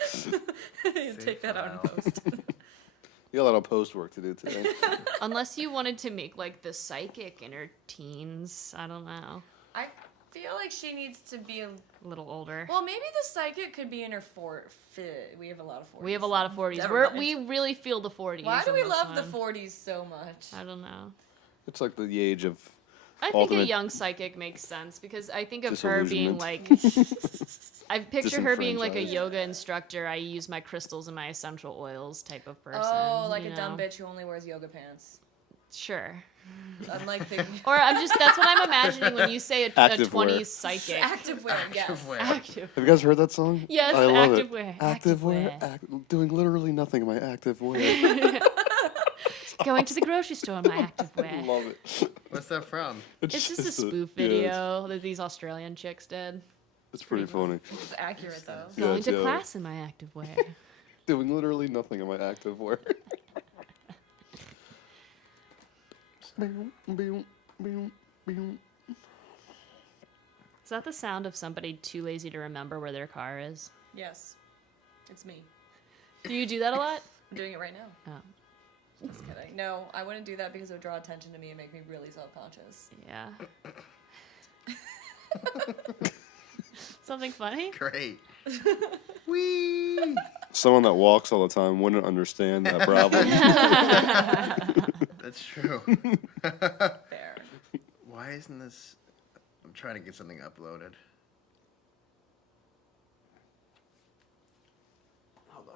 Take that out in post. You got a lot of post work to do today. Unless you wanted to make, like, the psychic in her teens. I don't know. I feel like she needs to be a. A little older. Well, maybe the psychic could be in her We have a lot of 40s. We have a lot of 40s. Never mind. We really feel the 40s. Why do in we this love the one. 40s so much? I don't know. It's like the age of I think a Ultimate young psychic makes sense because I think of her being like, disillusionment. I picture her being like a Disenfranchised. yoga instructor. I use my crystals and my essential oils type of person. Oh, like you a dumb know? bitch who only wears yoga pants. Sure. Unlike the Or that's what I'm imagining when you say a Active 20s wear. psychic. active wear. Yes. Wear. Active. Have you guys heard that song? Yes, I love active it. wear. Active wear. Doing literally nothing in my active wear. Going to the grocery store in my active I wear. love it. What's that from? It's just a just spoof yeah, video that these Australian chicks did. it's pretty funny. It's accurate though. Yeah, Going it's to yellow. class in my active wear. Doing literally nothing in my active wear. Is that the sound of somebody too lazy to remember where their car is? Yes. It's me. Do you do that a lot? I'm doing it right now. Oh. Just kidding. No, I wouldn't do that because it would draw attention to me and make me really self-conscious. Yeah. Something funny? Great. Wee. Someone that walks all the time wouldn't understand that problem. That's true. Fair. Why isn't this? I'm trying to get something uploaded. Hold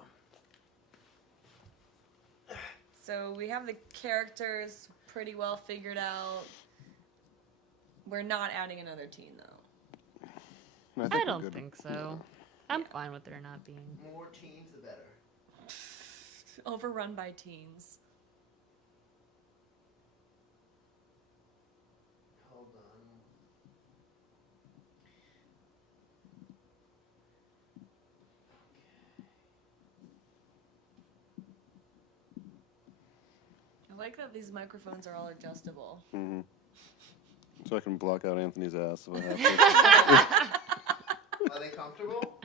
on. So we have the characters pretty well figured out. We're not adding another teen though. I, think I we're don't good. think so. I'm fine with there not being. More teens, the better. Overrun by teens. Hold on. I like that these microphones are all adjustable. Mhm. So I can block out Anthony's ass if I have to. Are they comfortable?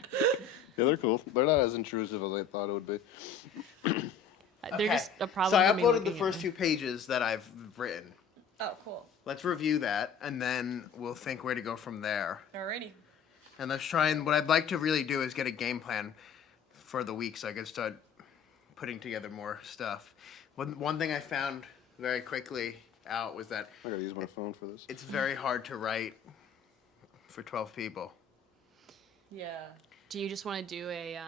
Yeah, they're cool. They're not as intrusive as I thought it would be. They're just a problem. So I for me uploaded the looking at first them. 2 pages that I've written. Oh, cool. Let's review that, and then we'll think where to go from there. Alrighty. And let's try and what I'd like to really do is get a game plan for the week so I can start putting together more stuff. One thing I found very quickly out was that I gotta use my phone for this. it's very hard to write for 12 people. Yeah. Do you just want to do a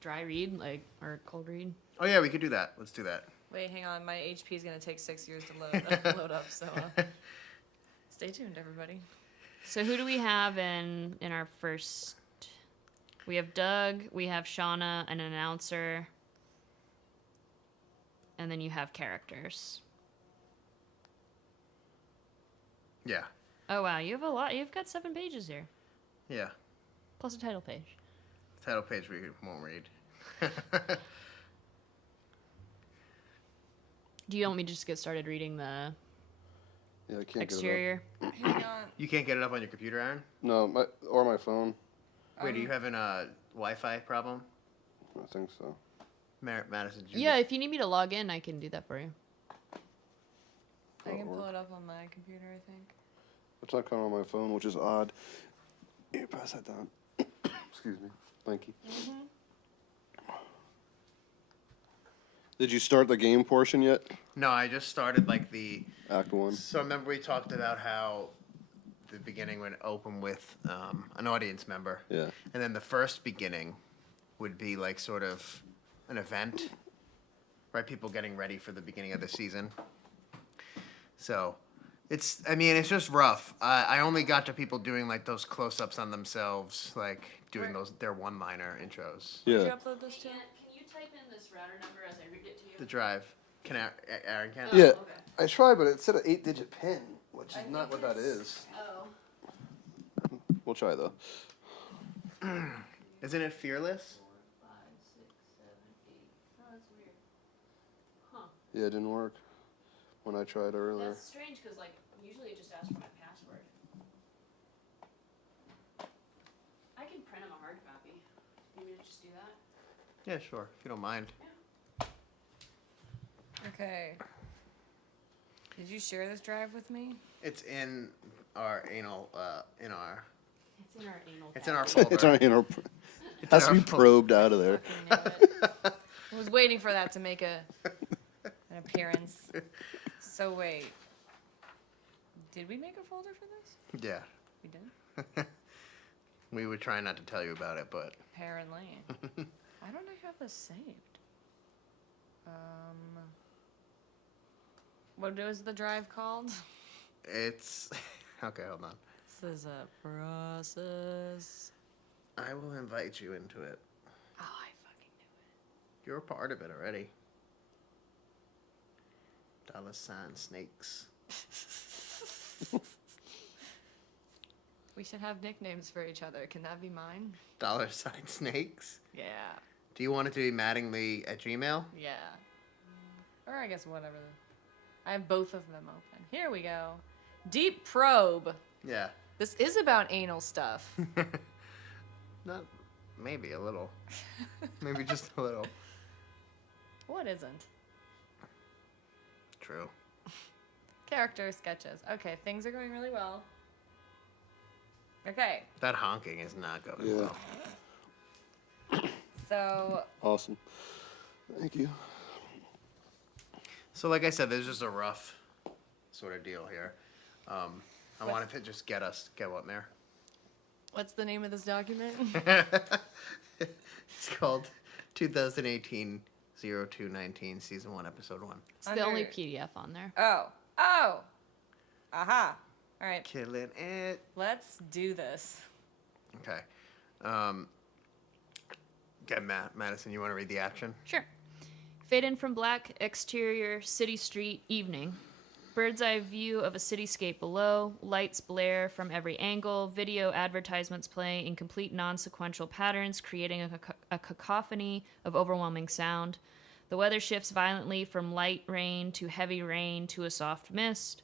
dry read, like, or cold read? Oh yeah, we could do that. Let's do that. Wait, hang on. My HP is gonna take 6 years to load up. So stay tuned, everybody. So who do we have in our first We have Doug, we have Shauna, an announcer, and then you have characters. Yeah. Oh wow, you have a lot. You've got 7 pages here, Yeah. plus a title page. Title page we won't read. Do you want me to just get started reading the Yeah, I can't exterior? Hang on. You can't get it up on your computer, Aaron? get it up. No, or my phone. Wait, are you having a Wi-Fi problem? I think so. Madison, did you Yeah, just- if you need me to log in, I can do that for you. I can pull it up on my computer, I think. It's not coming on my phone, which is odd. Here, pass that down. Excuse me. Thank you. Did you start the game portion yet? No, I just started like the. Act 1. So remember we talked about how the beginning would open with an audience member, Yeah. and then the first beginning would be like sort of an event, right? People getting ready for the beginning of the season. So it's it's just rough. I only got to people doing like those close-ups on themselves, like doing Where- their one-liner intros. Did you Yeah. upload this too? Can you type in this router number as I read it to you? The drive. Can Aaron can? Yeah. okay. I tried, but it said an 8-digit PIN, which I is not think what that it's- is. Oh. We'll try though. Isn't it Fearless? 5, 6, 7, 8. Oh, that's weird. Huh. Yeah, it didn't work when I tried earlier. That's strange because, like, usually it just asks for my password. I can print him a hard copy. You want me to just do that? Yeah, sure. If you don't mind. Okay. Did you share this drive with me? It's in our anal. It's in our anal. It's in our cavity. folder. It's our inner. It's Has in to our be folder. probed out of there. I knew it. I was waiting for that to make an appearance. So wait. Did we make a folder for this? Yeah. We did? We were trying not to tell you about it, but Apparently. Why don't I have this saved? What was the drive called? it's okay. Hold on. This is a process. I will invite you into it. Oh, I fucking knew You're a part of it already. $ snakes. We should have nicknames for each other. Can that be mine? $ snakes. Yeah. Do you want it to be Mattingly at Gmail? Yeah. Or I guess whatever. I have both of them open. Here we go. Deep Probe. Yeah. This is about anal stuff. Not maybe a little. Maybe just a little. What isn't? True. Character sketches. Okay, things are going really well. Okay, That honking is not going Yeah. well. so Awesome. Thank you. So, like I said, there's just a rough sort of deal here. I wanted to just get what, Mayor? what's the name of this document? It's called 2018-02-19, Season 1, Episode 1. It's the only Under- PDF on there. Oh. Aha. All right, Killing it. let's do this. Okay. Okay, Madison, you want to read the action? Sure. Fade in from black, exterior, city street, evening. Bird's eye view of a cityscape below, lights blare from every angle, video advertisements play in complete non-sequential patterns, creating a cacophony of overwhelming sound. The weather shifts violently from light rain to heavy rain to a soft mist.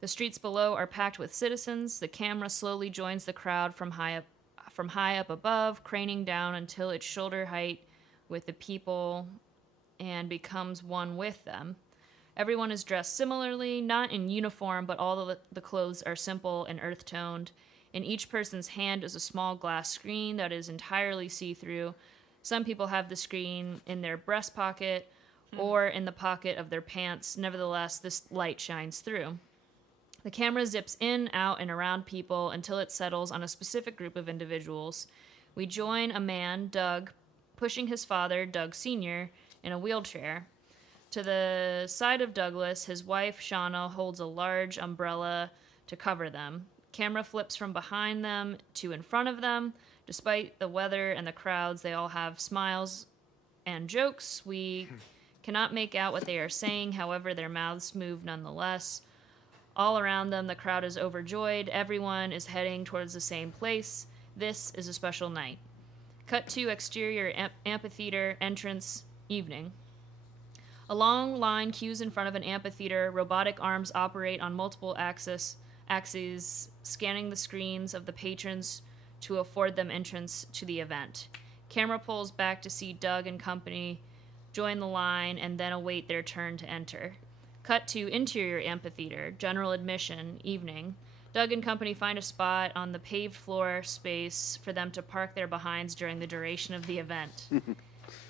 The streets below are packed with citizens. The camera slowly joins the crowd from high up above, craning down until it's shoulder height with the people and becomes one with them. Everyone is dressed similarly, not in uniform, but all the clothes are simple and earth-toned. In each person's hand is a small glass screen that is entirely see-through. Some people have the screen in their breast pocket or in the pocket of their pants. Nevertheless, this light shines through. The camera zips in, out, and around people until it settles on a specific group of individuals. We join a man, Doug, pushing his father, Doug Sr., in a wheelchair. To the side of Douglas, his wife, Shauna, holds a large umbrella to cover them. Camera flips from behind them to in front of them. Despite the weather and the crowds, they all have smiles and jokes. We cannot make out what they are saying, however, their mouths move nonetheless. All around them, the crowd is overjoyed. Everyone is heading towards the same place. This is a special night. Cut to exterior amphitheater entrance, evening. A long line queues in front of an amphitheater. Robotic arms operate on multiple axes, scanning the screens of the patrons to afford them entrance to the event. Camera pulls back to see Doug and company join the line and then await their turn to enter. Cut to interior amphitheater, general admission, evening. Doug and company find a spot on the paved floor space for them to park their behinds during the duration of the event.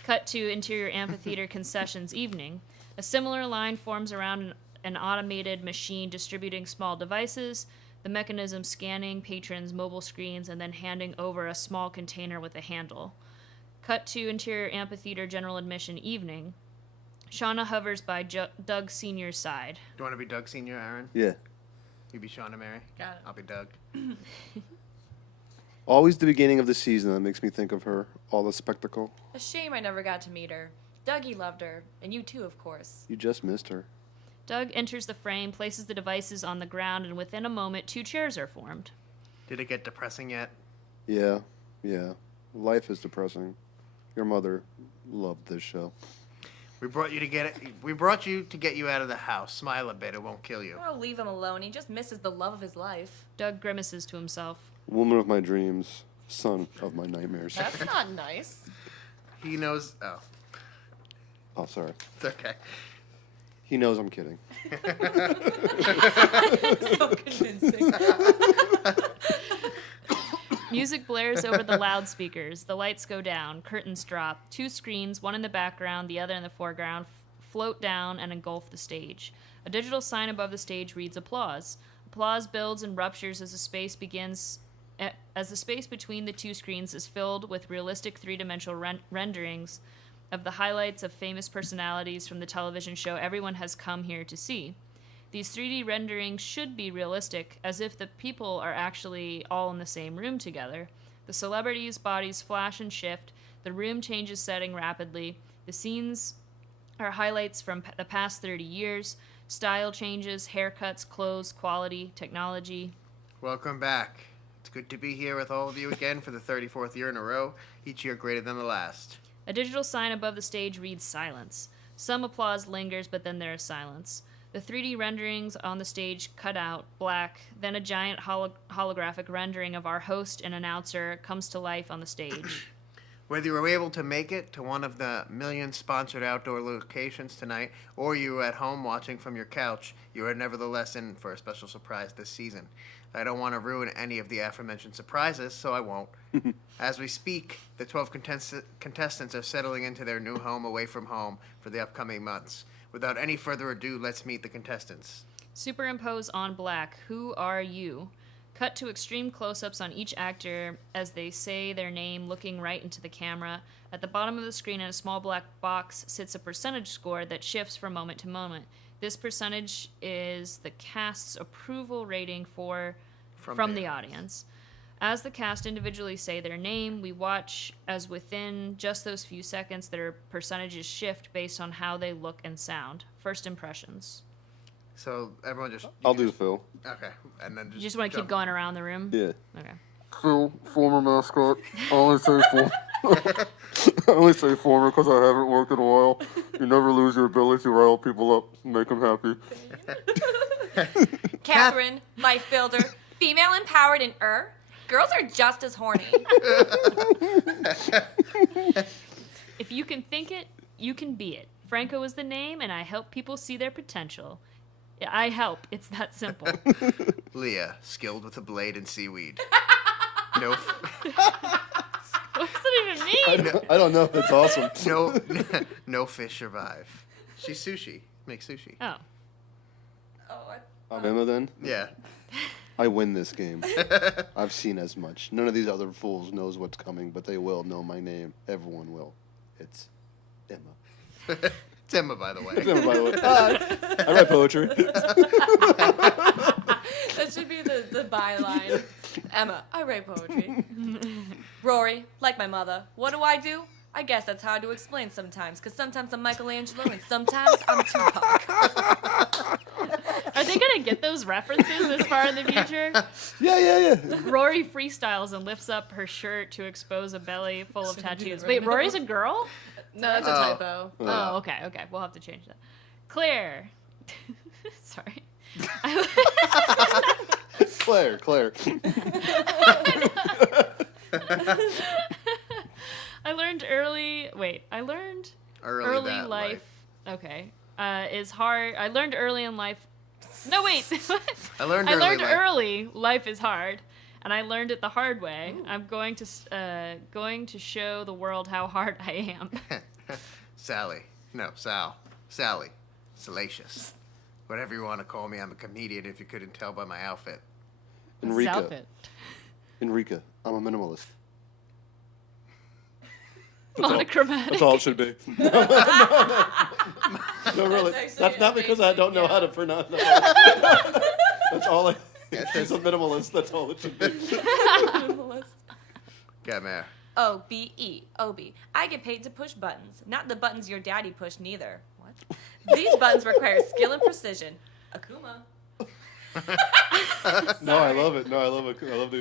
Cut to interior amphitheater concessions, evening. A similar line forms around an automated machine distributing small devices, the mechanism scanning patrons' mobile screens and then handing over a small container with a handle. Cut to interior amphitheater general admission, evening. Shauna hovers by Doug Sr.'s side. Do you want to be Doug Sr., Aaron? Yeah. You be Shauna, Mary? Got it. I'll be Doug. Always the beginning of the season that makes me think of her. All the spectacle. A shame I never got to meet her. Dougie loved her, and you too, of course. You just missed her. Doug enters the frame, places the devices on the ground, and within a moment, 2 chairs are formed. Did it get depressing yet? Yeah. Life is depressing. Your mother loved this show. We brought you to get you out of the house. Smile a bit; it won't kill you. Oh, leave him alone. He just misses the love of his life. Doug grimaces to himself. Woman of my dreams, son of my nightmares. That's not nice. He knows. Oh, Oh, sorry. it's okay. He knows I'm kidding. So convincing. Music blares over the loudspeakers. The lights go down. Curtains drop. 2 screens, one in the background, the other in the foreground, float down and engulf the stage. A digital sign above the stage reads applause. Applause builds and ruptures as the space between the 2 screens is filled with realistic 3-dimensional renderings of the highlights of famous personalities from the television show everyone has come here to see. These 3D renderings should be realistic, as if the people are actually all in the same room together. The celebrities' bodies flash and shift, the room changes setting rapidly, the scenes are highlights from the past 30 years, style changes, haircuts, clothes, quality, technology. Welcome back. It's good to be here with all of you again for the 34th year in a row, each year greater than the last. A digital sign above the stage reads silence. Some applause lingers, but then there is silence. The 3D renderings on the stage cut out, black, then a giant holographic rendering of our host and announcer comes to life on the stage. Whether you were able to make it to one of the million sponsored outdoor locations tonight, or you were at home watching from your couch, you are nevertheless in for a special surprise this season. I don't want to ruin any of the aforementioned surprises, so I won't. As we speak, the 12 contestants are settling into their new home away from home for the upcoming months. Without any further ado, let's meet the contestants. Superimpose on black. Who are you? Cut to extreme close-ups on each actor as they say their name, looking right into the camera. At the bottom of the screen in a small black box sits a percentage score that shifts from moment to moment. This percentage is the cast's approval rating from the audience. As the cast individually say their name, we watch as within just those few seconds their percentages shift based on how they look and sound. First impressions. So everyone just... I'll do Phil. Okay. And then You just want to keep jump. going around the room? Yeah. Okay. Phil, former mascot. I only say former. I only say former because I haven't worked in a while. You never lose your ability to rile people up and make them happy. Catherine, life builder, female empowered and girls are just as horny. If you can think it, you can be it. Franco is the name, and I help people see their potential. I help. It's that simple. Leah, skilled with a blade and seaweed. No, What does that even mean? I don't know. That's awesome. no fish survive. She's sushi. Makes sushi. Oh. I'm Emma then. Yeah. I win this game. I've seen as much. None of these other fools knows what's coming, but they will know my name. Everyone will. It's Emma. It's Emma, by the way. It's Emma, by the way. Hi. I write poetry. That should be the byline. Emma, I write poetry. Rory, like my mother, what do? I guess that's hard to explain sometimes, because sometimes I'm Michelangelo and sometimes I'm Tupac. Are they gonna get those references this far in the future? Yeah. Rory freestyles and lifts up her shirt to expose a belly full of tattoos. Wait, now. Rory's a girl? No, that's a Oh. typo. Oh, okay. We'll have to change that. Claire. Sorry. Claire. I learned early that life. Okay. Is hard. I learned early in life. No, wait. What? I learned early life is hard, and I learned it the hard way. I'm going to show the world how hard I am. Sally, Salacious. Whatever you want to call me, I'm a comedian if you couldn't tell by my outfit. Enrica, I'm a minimalist. Monochromatic. That's all it should be. No, really. That's That's actually not because I don't know amazing, how to pronounce it. That's all she's a minimalist. That's all it should be. Get me. OBE, OB. I get paid to push buttons, not the buttons your daddy pushed neither. What? These buttons require skill and precision. Akuma. No, I love it. No, I love the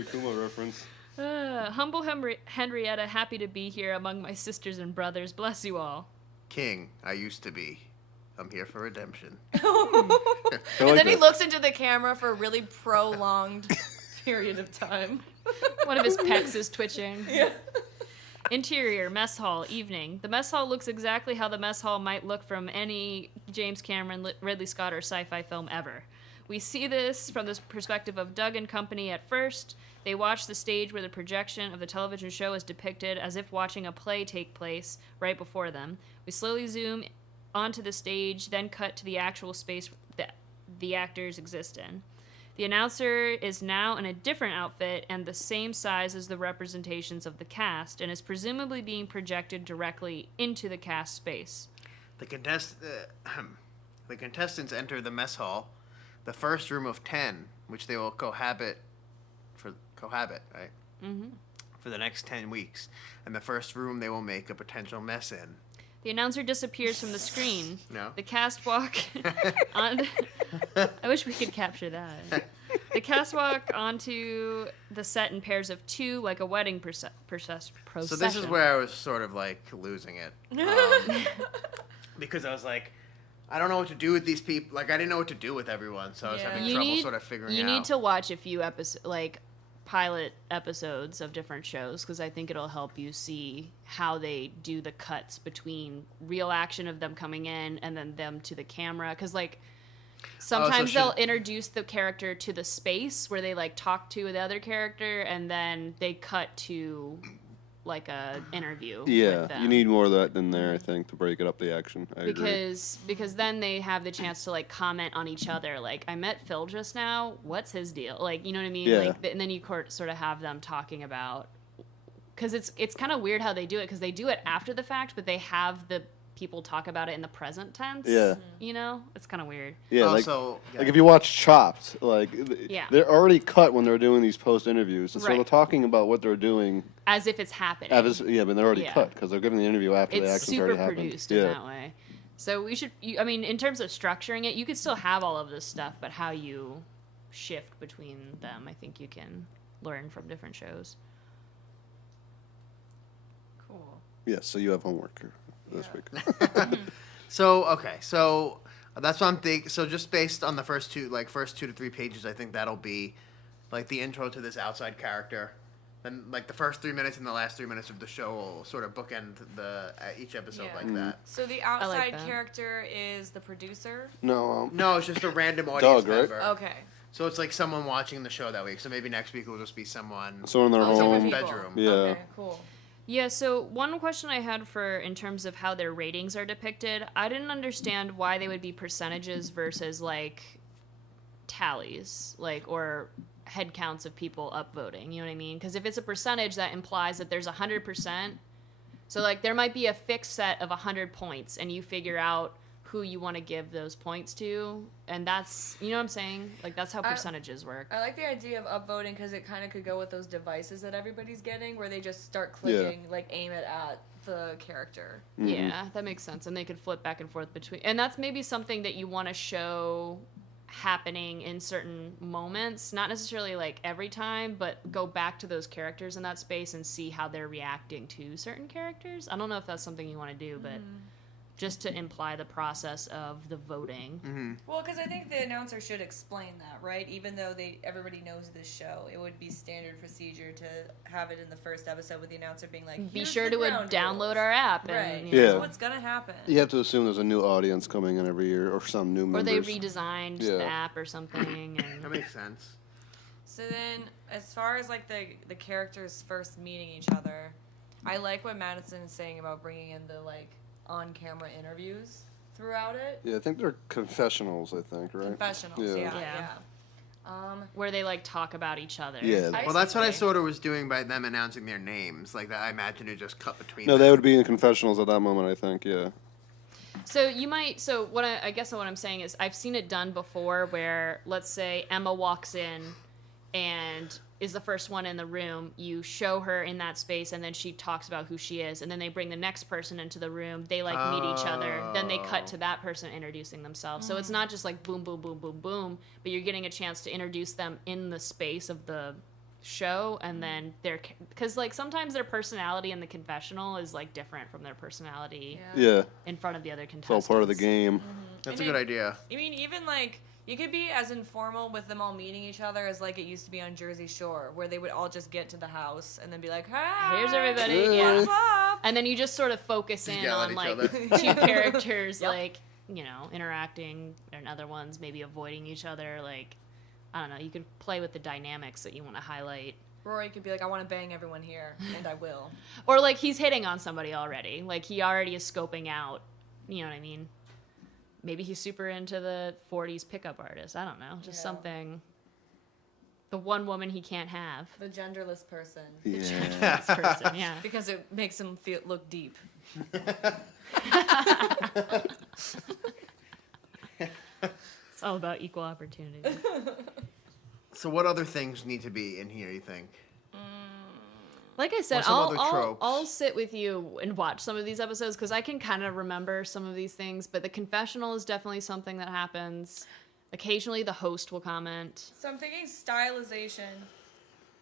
Akuma reference. Humble Henrietta, happy to be here among my sisters and brothers. Bless you all. King, I used to be. I'm here for redemption. And like then he that. looks into the camera for a really prolonged period of time. One of his pecs is twitching. Yeah. Interior, mess hall, evening. The mess hall looks exactly how the mess hall might look from any James Cameron, Ridley Scott, or sci-fi film ever. We see this from the perspective of Doug and company at first. They watch the stage where the projection of the television show is depicted as if watching a play take place right before them. We slowly zoom onto the stage, then cut to the actual space that the actors exist in. The announcer is now in a different outfit and the same size as the representations of the cast, and is presumably being projected directly into the cast space. The contestants enter the mess hall, the first room of 10, which they will cohabit, right? Mm-hmm. For the next 10 weeks, and the first room they will make a potential mess in. The announcer disappears from the screen. No. The cast walk on. I wish we could capture that. The cast walk onto the set in pairs of two, like a wedding procession. So this is where I was sort of like losing it. Because I was like, I don't know what to do with these people. Like, I didn't know what to do with everyone, so I was Yeah. having You trouble need- sort of figuring You out. need to watch a few pilot episodes of different shows, because I think it'll help you see how they do the cuts between real action of them coming in and then them to the camera. Because sometimes they'll introduce the character to the space where they talk to the other character, and then they cut to a interview. Yeah, with them. you need more of that in there, I think, to break it up the action. I agree. Because then they have the chance to comment on each other. I met Phil just now. What's his deal? You know what I mean? Yeah. And then you sort of have them talking about, because it's kind of weird how they do it, because they do it after the fact, but they have the people talk about it in the present tense. Yeah. You know, it's kind of weird. Yeah, Also, like if you watch Chopped, Yeah. they're already cut when they're doing these post interviews, and so Right. they're talking about what they're doing. As if it's happening. But they're already Yeah. cut because they're giving the interview after the It's action's super already happened. produced Yeah. in that way. So we should, in terms of structuring it, you could still have all of this stuff, but how you shift between them, I think you can learn from different shows. Cool. Yes, so you have homework this Yeah. week. So that's what I'm thinking. So just based on the first 2 to 3 pages, I think that'll be the intro to this outside character. Then the first 3 minutes and the last 3 minutes of the show will sort of bookend each episode Yeah. like that. So the like outside that. character is the producer? No, No, it's just a random audience Doug, right? member. Okay. So it's like someone watching the show that week. So maybe next week will just be someone. someone in their Oh, so Someone's home. people. bedroom. Yeah. Okay, cool. Yeah, so one question I had in terms of how their ratings are depicted, I didn't understand why they would be percentages versus tallies, or head counts of people upvoting, you know what I mean? Because if it's a percentage, that implies that there's 100%. So there might be a fixed set of 100 points, and you figure out who you want to give those points to, and that's, you know what I'm saying? Like, that's how percentages work. I like the idea of upvoting because it kind of could go with those devices that everybody's getting, where they just start clicking, like aim it at the character. Yeah, that makes sense. And they could flip back and forth between, and that's maybe something that you want to show happening in certain moments, not necessarily like every time, but go back to those characters in that space and see how they're reacting to certain characters. I don't know if that's something you want to do, but just to imply the process of the voting. Well, because I think the announcer should explain that, right? Even though everybody knows this show, it would be standard procedure to have it in the first episode with the announcer being like, Be "Here's sure the to ground download rules." our app. Right. And, Yeah. That's what's gonna happen. You have to assume there's a new audience coming in every year, or some new Or members. they redesigned Yeah. the app or something. That And makes sense. So then, as far as like the characters first meeting each other, I like what Madison is saying about bringing in the like on-camera interviews throughout it. Yeah, I think they're confessionals. I think, right? Confessionals, Yeah. yeah. where they like talk about each other. Yeah. I Well, that's what I see. sort of was doing by them announcing their names. Like that, I imagine it just cut between. No, them. they would be in confessionals at that moment. I think. Yeah. So you might. So what I guess what I'm saying is I've seen it done before, where let's say Emma walks in, and is the first one in the room. You show her in that space, and then she talks about who she is, and then they bring the next person into the room. They like meet each other. Then they cut to that person introducing themselves. So it's not just like boom, boom, boom, boom, boom, but you're getting a chance to introduce them in the space of the show, and then because like sometimes their personality in the confessional is like different from their personality Yeah. in front of the other It's all contestants. part of the game. That's I a mean- good idea. I mean, even like you could be as informal with them all meeting each other as like it used to be on Jersey Shore, where they would all just get to the house and then be like, "Hey, Here's everybody, yeah. what's up?" And then you just sort of focus Just in yell at on each like other. two characters, Yep. like, you know, interacting, and other ones maybe avoiding each other. Like, I don't know, you can play with the dynamics that you want to highlight. Rory could be like, "I want to bang everyone here, and I will." Or like he's hitting on somebody already. Like he already is scoping out, you know what I mean? Maybe he's super into the 40s pickup artist. I don't know. Just Yeah. something. The one woman he can't have. The genderless person, Yeah. This person, yeah. because it makes him look deep. It's all about equal opportunity. So, what other things need to be in here? You think? Like I said, Or some other I'll tropes. sit with you and watch some of these episodes because I can kind of remember some of these things. But the confessional is definitely something that happens. Occasionally, the host will comment. So I'm thinking stylization,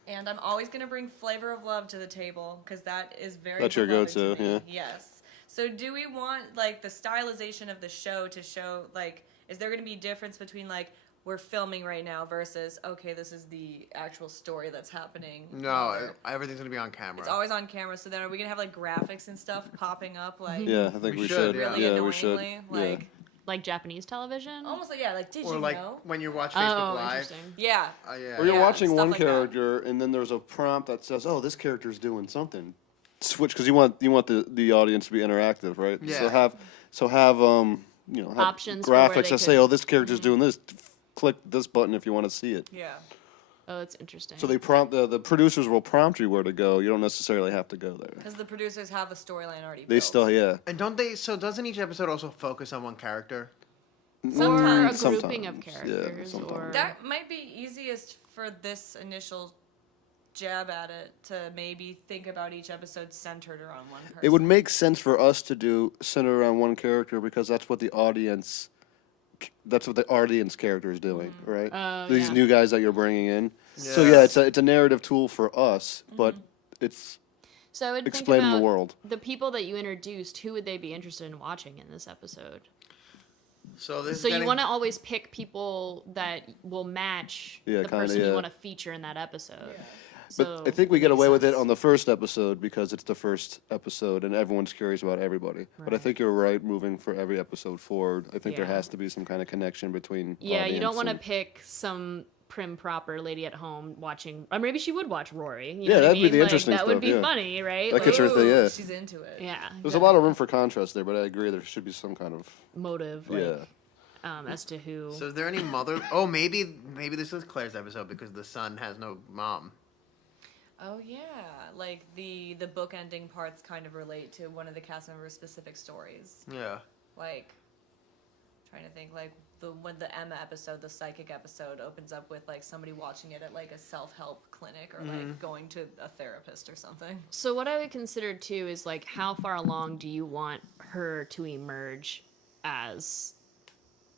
and I'm always gonna bring flavor of love to the table because that is very. That's your beloved go-to, to me. yeah. Yes. So do we want like the stylization of the show to show like is there gonna be difference between like we're filming right now versus okay this is the actual story that's happening? No, everything's gonna be on camera. It's always on camera. So then are we gonna have like graphics and stuff popping up like Yeah, I think We we should, should. yeah. really Yeah, we annoyingly should. like Like Japanese television? almost like yeah like did or you like know? when you watch Facebook Oh, Live. interesting. Yeah. Yeah. Or you're Yeah, watching stuff one like that. character, and then there's a prompt that says, "Oh, this character's doing something." Switch because you want the audience to be interactive, right? Yeah. So have have Options for where graphics they that say, could- "Oh, this character's doing this." Click this button if you want to see it. Yeah. Oh, that's interesting. So they prompt the producers will prompt you where to go. You don't necessarily have to go there. Because the producers have a storyline already. They built. still, yeah. And don't they? So doesn't each episode also focus on one character? or a Sometimes. grouping of Sometimes, yeah, characters, sometimes. or That might be easiest for this initial jab at it to maybe think about each episode centered around one person. It would make sense for us to do center around one character because that's what the audience character is doing, right? Oh, These yeah. new guys that you're bringing in. So Yeah. yeah, it's a narrative tool for us, but it's so I would think explaining about the world. the people that you introduced. Who would they be interested in watching in this episode? So this. So you want to always pick people that will match Yeah, the kinda, person you yeah. want to feature in that episode. Yeah. But So I think we get makes away with it sense. on the first episode because it's the first episode and everyone's curious about everybody. But I Right. think you're right moving for every episode forward. I think there Yeah. has to be some kind of connection between Yeah, you don't audience want to and- pick some prim proper lady at home watching, or maybe she would watch Rory. You Yeah, know what I that'd be mean? the Like, interesting that would stuff, be yeah. funny, right? That gets her thing, Ooh, yeah. She's into it. Yeah, There's a lot of room for contrast there, but I agree there should be some kind of motive, like, yeah. as to who. So is there any mother? Oh, maybe this is Claire's episode because the son has no mom. Oh yeah, like the book ending parts kind of relate to one of the cast members' specific stories. Yeah. Like trying to think, like when the Emma episode, the psychic episode, opens up with like somebody watching it at like a self-help clinic or like going to a therapist or something. So what I would consider too is like how far along do you want her to emerge as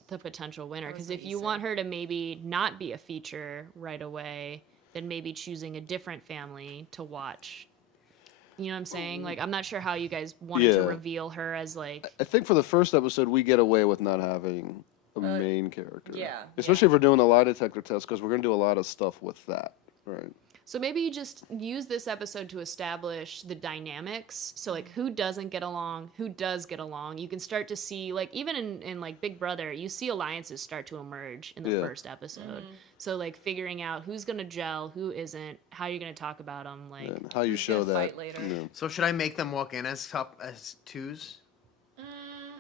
the potential winner? Because if you want her to maybe not be a feature right away, then maybe choosing a different family to watch. You know what I'm saying? Like I'm not sure how you guys wanted to Yeah. reveal her as like. I think for the first episode, we get away with not having a main character. yeah, Especially if we're doing the lie detector test, because we're going to do a lot of stuff with that, right? So maybe you just use this episode to establish the dynamics. So like who doesn't get along, who does get along. You can start to see like even in like Big Brother, you see alliances start to emerge in the Yeah. first episode. So like figuring out who's gonna gel, who isn't, how you're gonna talk about them. Like And how you Who's show gonna that. fight later. you know. So should I make them walk in as twos?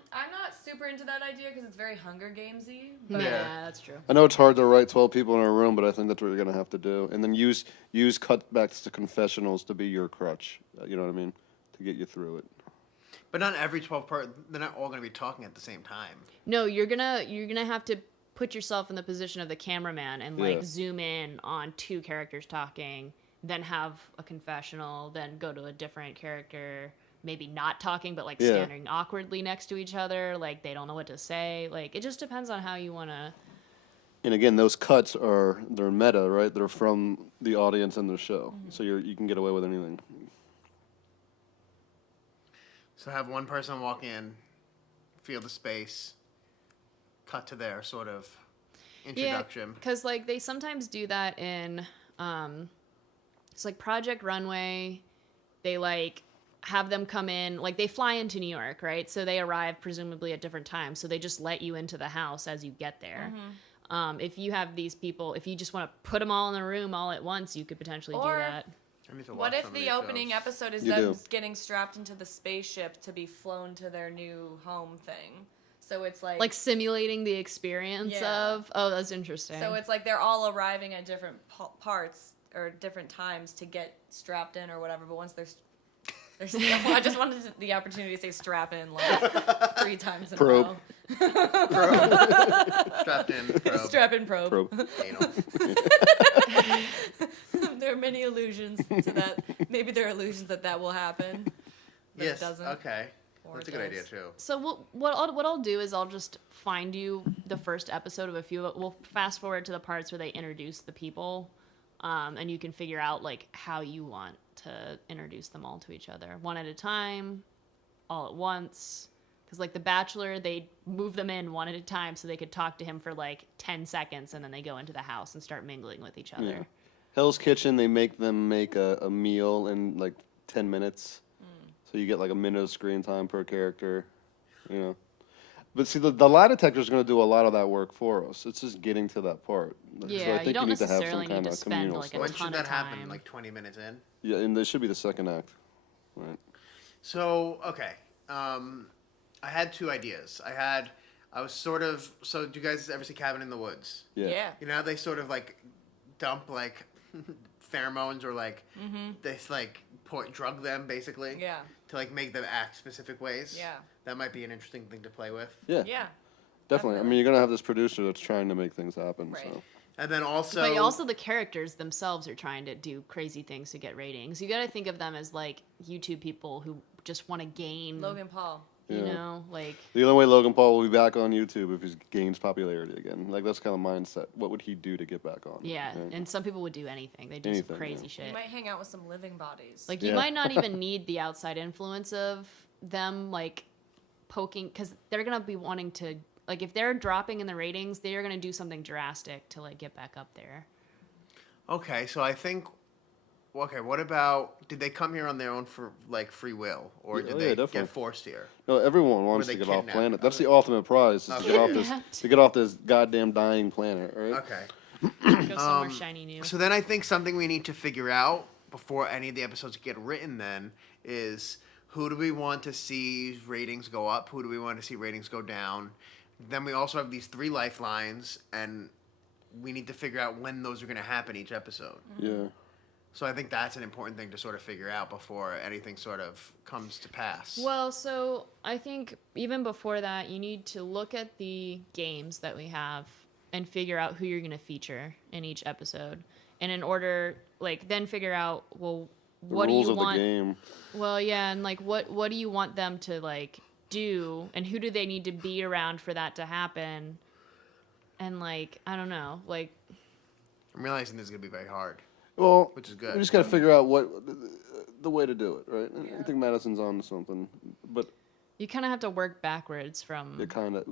I'm not super into that idea because it's very Hunger Gamesy. yeah, Yeah. that's true. I know it's hard to write 12 people in a room, but I think that's what you're going to have to do. And then use cutbacks to confessionals to be your crutch. You know what I mean? To get you through it. But not every 12 they're not all going to be talking at the same time. No, you're gonna have to put yourself in the position of the cameraman and like Yeah. zoom in on two characters talking, then have a confessional, then go to a different character, maybe not talking but like Yeah. standing awkwardly next to each other, like they don't know what to say. Like it just depends on how you want to. And again, those cuts they're meta, right? They're from the audience and the show. So you can get away with anything. So have one person walk in, feel the space, cut to their sort of introduction. Because like they sometimes do that in it's like Project Runway. They like have them come in, like they fly into New York, right? So they arrive presumably at different times, so they just let you into the house as you get there. If you have these people, if you just want to put them all in the room all at once, you could potentially Or- do that. I need to watch What if some of the these opening shows. episode is You them do. getting strapped into the spaceship to be flown to their new home thing? So it's Like simulating the experience Yeah. of. Oh, that's interesting. so it's like they're all arriving at different parts or different times to get strapped in or whatever. But once they're I just wanted the opportunity to say strap in like 3 times in Probe. a row. Strapped in, probe, Strap in probe. Probe. anal. There are many illusions to that. Maybe there are illusions that will happen. But Yes, it doesn't. okay. Or That's a it good does. idea, too. So what I'll do is I'll just find you the first episode of a few. We'll fast forward to the parts where they introduce the people, and you can figure out like how you want to introduce them all to each other, one at a time, all at once. Because like The Bachelor, they move them in one at a time so they could talk to him for like 10 seconds, and then they go into the house and start mingling with each other. Yeah. Hell's Kitchen, they make them make a meal in like 10 minutes. So you get like a minute of screen time per character, you know. But see, the lie detector is going to do a lot of that work for us. It's just getting to that part. So Yeah, I think you don't need to have some necessarily need kind to of spend, communal like, a stuff. When ton should of that happen? time. Like 20 minutes in? Yeah, and this should be the second act. Right. So, okay. I had 2 ideas. So do you guys ever see Cabin in the Woods? Yeah. You know how they sort of like dump like pheromones or like they like drug them basically Yeah. to like make them act specific ways? Yeah. That might be an interesting thing to play with. Yeah. Yeah. Definitely. I mean, you're going to have this producer that's trying to make things happen. Right. So. And then also, But also the characters themselves are trying to do crazy things to get ratings. You got to think of them as like YouTube people who just want to gain. Logan Paul. You Yeah. know, like The only way Logan Paul will be back on YouTube if he gains popularity again. Like, that's kind of mindset. What would he do to get back on? yeah. Right? And some people would do anything. They do Anything, some crazy yeah. shit. You might hang out with some living bodies. Like you Yeah. might not even need the outside influence of them like poking because they're gonna be wanting to like if they're dropping in the ratings, they're gonna do something drastic to like get back up there. okay, so I think, okay, what about, did they come here on their own for like free will, or Yeah, did oh, they yeah, definitely. get forced here? No, everyone wants they to get off kidnapped? planet. That's Okay. the ultimate prize, is to Okay. get off Kidnapped. this, to get off this goddamn dying planet, right? Okay. Go somewhere shiny new. So then I think something we need to figure out before any of the episodes get written then is who do we want to see ratings go up? Who do we want to see ratings go down? Then we also have these 3 lifelines, and we need to figure out when those are going to happen each episode. Yeah. So I think that's an important thing to sort of figure out before anything sort of comes to pass. Well, so I think even before that, you need to look at the games that we have and figure out who you're going to feature in each episode. And in order, like, then figure out, well, The what do rules you of want? the game. Well, yeah, and like, what do you want them to like do, and who do they need to be around for that to happen? And like, I don't know, like, I'm realizing this is going to be very hard, Well, which is good. we just got to figure out what the way to do it, right? Yeah. I think Madison's on to something, but you kind of have to work backwards from. it kind of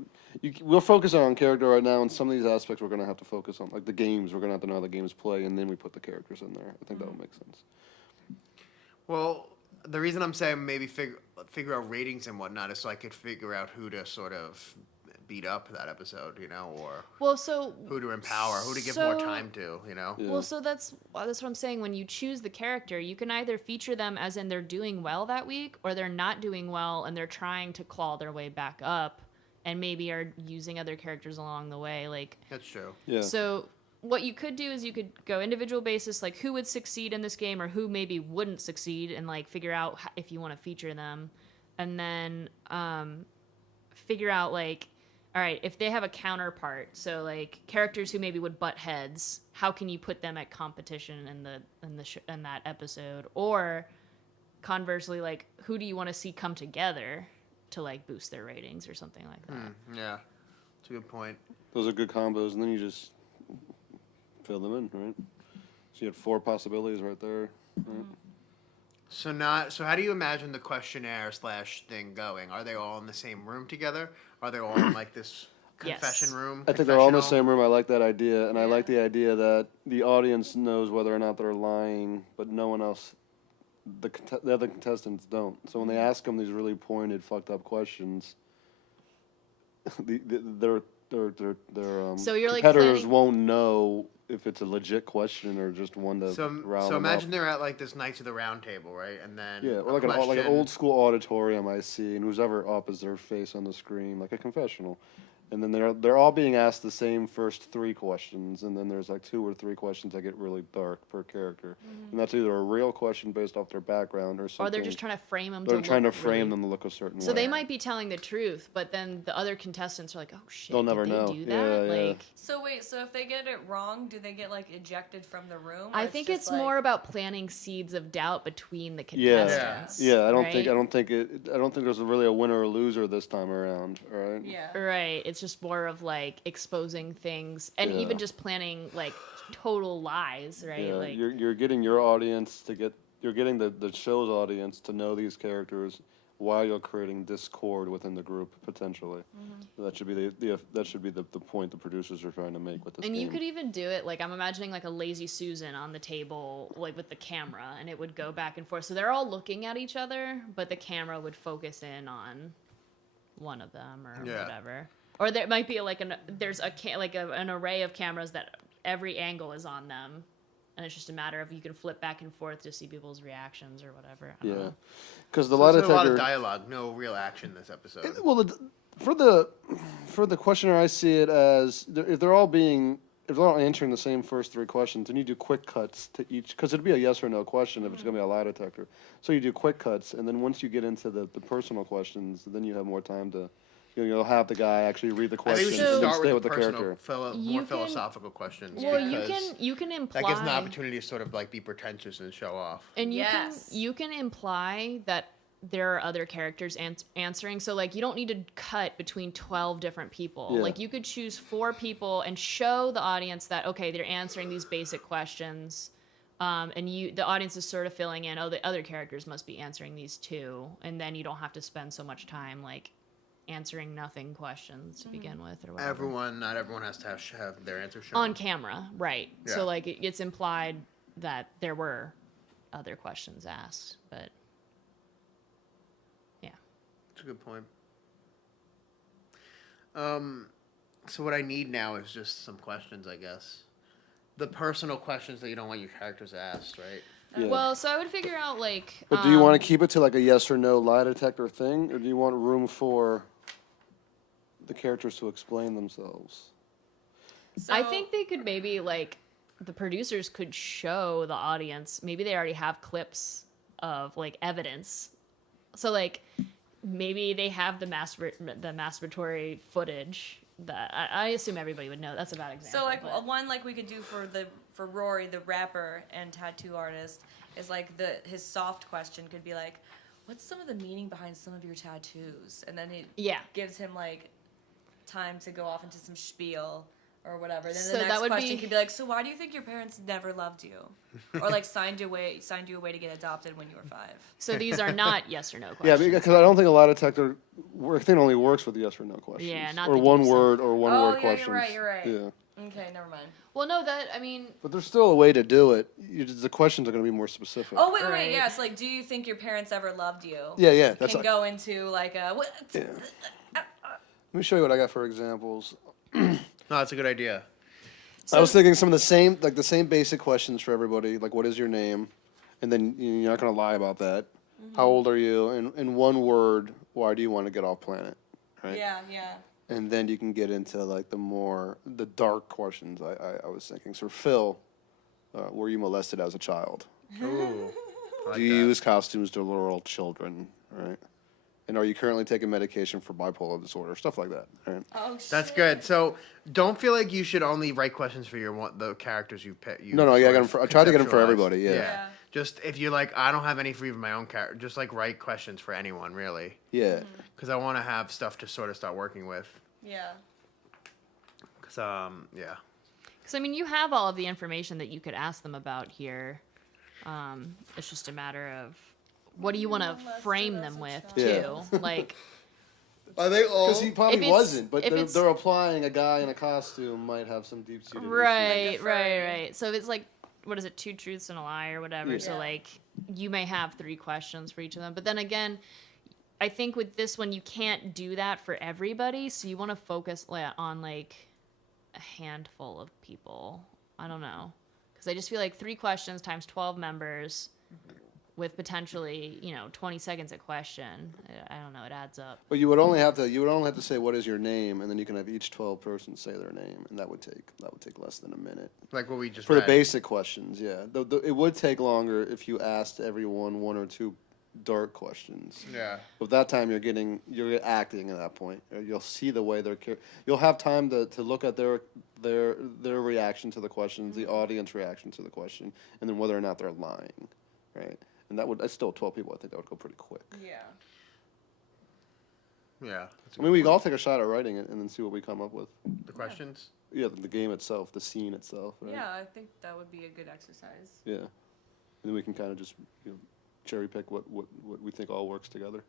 we'll focus on character right now, and some of these aspects we're gonna have to focus on, like the games. We're gonna have to know how the games play, and then we put the characters in there. I think that would make sense. Well, the reason I'm saying maybe figure out ratings and whatnot is so I could figure out who to sort of beat up that episode, you know, or Well, so who to empower, who to give So- more time to, you know. Yeah. Well, so that's what I'm saying. When you choose the character, you can either feature them as in they're doing well that week, or they're not doing well and they're trying to claw their way back up, and maybe are using other characters along the way. Like, That's true. Yeah. so what you could do is you could go individual basis, like who would succeed in this game or who maybe wouldn't succeed, and like figure out if you want to feature them, and then figure out like, all right, if they have a counterpart, so like characters who maybe would butt heads, how can you put them at competition in that episode? Or conversely, like who do you want to see come together to like boost their ratings or something like that? Yeah, that's a good point. Those are good combos, and then you just fill them in, right? So you had 4 possibilities right there. Right? So how do you imagine the questionnaire / thing going? Are they all in the same room together? Are they all in like this Yes. confession room? I think they're all in the confessional? same room. I like that idea, and I Yeah. like the idea that the audience knows whether or not they're lying, but no one else, the other contestants don't. So when they ask them these really pointed, fucked up questions, their So you're, like, competitors planning- won't know if it's a legit question or just one to rile So them imagine up. they're at like this Knights of the Round Table, right? And then Yeah, a or like an question- old school auditorium I see, and who's ever up is their face on the screen, like a confessional. And then they're all being asked the same first 3 questions, and then there's like 2 or 3 questions that get really dark per character, and that's either a real question based off their background or something. Or they're just trying to frame them. They're trying to look frame really- them to look a certain So way. they might be telling the truth, but then the other contestants are like, "Oh shit, They'll did never they know. do that?" Yeah, yeah. Like, So wait, so if they get it wrong, do they get like ejected from the room? I Or think just, it's like- more about planting seeds of doubt between the Yeah. contestants. Yeah, I don't right? think there's really a winner or loser this time around. All right. Yeah. Right. It's just more of like exposing things, and Yeah. even just planning like total lies, right? Yeah, Like, you're getting your audience you're getting the show's audience to know these characters while you're creating discord within the group potentially. That should be the point the producers are trying to make with this and game. you could even do it like I'm imagining like a lazy Susan on the table, like with the camera, and it would go back and forth. So they're all looking at each other, but the camera would focus in on one of them or Yeah. whatever. Or there might be like an array of cameras that every angle is on them, and it's just a matter of you can flip back and forth to see people's reactions or whatever. I don't Yeah, know. because the So lie it's a lot of detector. dialogue, no real action this episode. Well, for the questionnaire, I see it as if they're all answering the same first 3 questions, then you do quick cuts to each, because it'd be a yes or no question if it's going to be a lie detector. So you do quick cuts, and then once you get into the personal questions, then you have more time to, you'll have the guy actually read the I think question we and should then start stay with with the the personal, character. You more can- philosophical questions. Well, because you can imply that gives an opportunity to sort of like be pretentious and show off. And Yes. you can imply that there are other characters answering. So like you don't need to cut between 12 different people. Yeah. Like you could choose 4 people and show the audience that okay, they're answering these basic questions. And the audience is sort of filling in, oh, the other characters must be answering these too, and then you don't have to spend so much time like answering nothing questions to begin with or whatever. Not everyone has to have their answer shown. On camera, right. Yeah. So like it gets implied that there were other questions asked, but yeah. That's a good point. So what I need now is just some questions, I guess. The personal questions that you don't want your characters asked, right? Yeah. Well, so I would figure out like But do you want to keep it to like a yes or no lie detector thing, or do you want room for the characters to explain themselves? I So- think they could maybe like the producers could show the audience, maybe they already have clips of like evidence. So like maybe they have the masturbatory footage that I assume everybody would know. That's a bad example. So like but- one like we could do for Rory, the rapper and tattoo artist, is like his soft question could be like, what's some of the meaning behind some of your tattoos? And then he Yeah. gives him like time to go off into some spiel or whatever. Then So the that next would question be- could be like, so why do you think your parents never loved you? Or like signed you away to get adopted when you were 5? So these are not yes or no Yeah, questions. because I don't think a lot of tech work thing only works with yes or no questions. Yeah, not or the one deep stuff. word or one Oh, word yeah, questions. you're right. Yeah, Okay, never mind. Well, no, that I mean, but there's still a way to do it. The questions are going to be more specific. Oh, wait, Right. yeah, it's like, do you think your parents ever loved you? Yeah, that's. Can go into like a... What? Yeah. Let me show you what I got for examples. No, that's a good idea. I was thinking some of the same basic questions for everybody, like what is your name, and then you're not going to lie about that. Mm-hmm. How old are you? And in one word, why do you want to get off planet? Right. Yeah. And then you can get into like the dark questions. I was thinking. So Phil, were you molested as a child? Ooh. I like Do you that. use costumes to lure children? Right. And are you currently taking medication for bipolar disorder? Stuff like that. Right. Oh, shit. That's good. So don't feel like you should only write questions for the characters you pick. No, I got 'em I tried to get them for everybody. Yeah. Yeah. Just if you like, I don't have any for even my own character. Just like write questions for anyone really, Yeah. because I want to have stuff to sort of start working with. Yeah. Cause yeah. because I mean, you have all of the information that you could ask them about here. It's just a matter of what do you want to Molested frame as them a with child. too, like. I think because he probably If it's- wasn't, but if it's- they're applying a guy in a costume might have some deep seated Right, Like a right, furry. right. So it's like, what is it, 2 truths and a lie or whatever. Yeah. So Yeah. like, you may have 3 questions for each of them. But then again, I think with this one, you can't do that for everybody. So you want to focus on like a handful of people. I don't know, because I just feel like 3 questions times 12 members. With potentially, 20 seconds a question. I don't know. It adds up. But you would only have to say what is your name, and then you can have each 12 persons say their name, and that would take less than a minute. Like what we just For the read. basic questions, yeah. It would take longer if you asked everyone 1 or 2 dark questions. Yeah. But that time you're acting at that point. You'll see the way you'll have time to look at their reaction to the questions, the audience reaction to the question, and then whether or not they're lying, right? And that's still 12 people. I think that would go pretty quick. Yeah. Yeah. That's a I mean, good we point. all take a shot at writing it and then see what we come up with. The questions. Yeah, the game itself, the scene itself. Right? Yeah, I think that would be a good exercise. Yeah. And then we can kind of just cherry pick what we think all works together.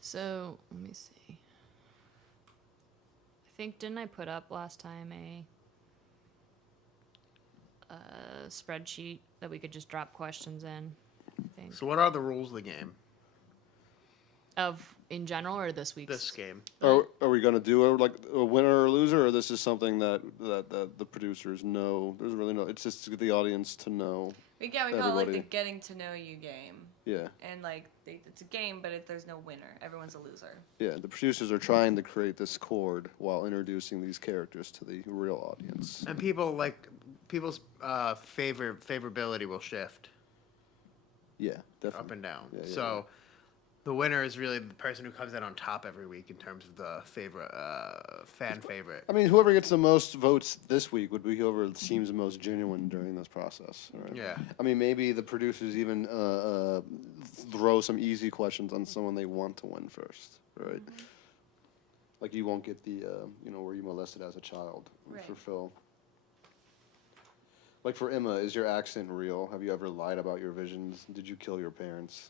So let me see. I think didn't I put up last time a spreadsheet that we could just drop questions in? I think So what are the rules of the game? of in general or this week's. This game. Are we going to do a winner or loser, or this is something that the producers know? There's really no. It's just to get the audience to know. We call it like the Everybody. getting to know you game. Yeah, And like, it's a game, but there's no winner. Everyone's a loser. yeah. The producers are trying to create this chord while introducing these characters to the real audience. And people's favorability will shift Yeah, up definitely. and down. Yeah, yeah, So the winner is really the person who comes out on top every week in terms of the favorite fan favorite. I mean, whoever gets the most votes this week would be whoever seems the most genuine during this process. Right? Yeah. I mean, maybe the producers even throw some easy questions on someone they want to win first, right? Like you won't get the, were you molested as a child for Right. Phil. Like for Emma, is your accent real? Have you ever lied about your visions? Did you kill your parents?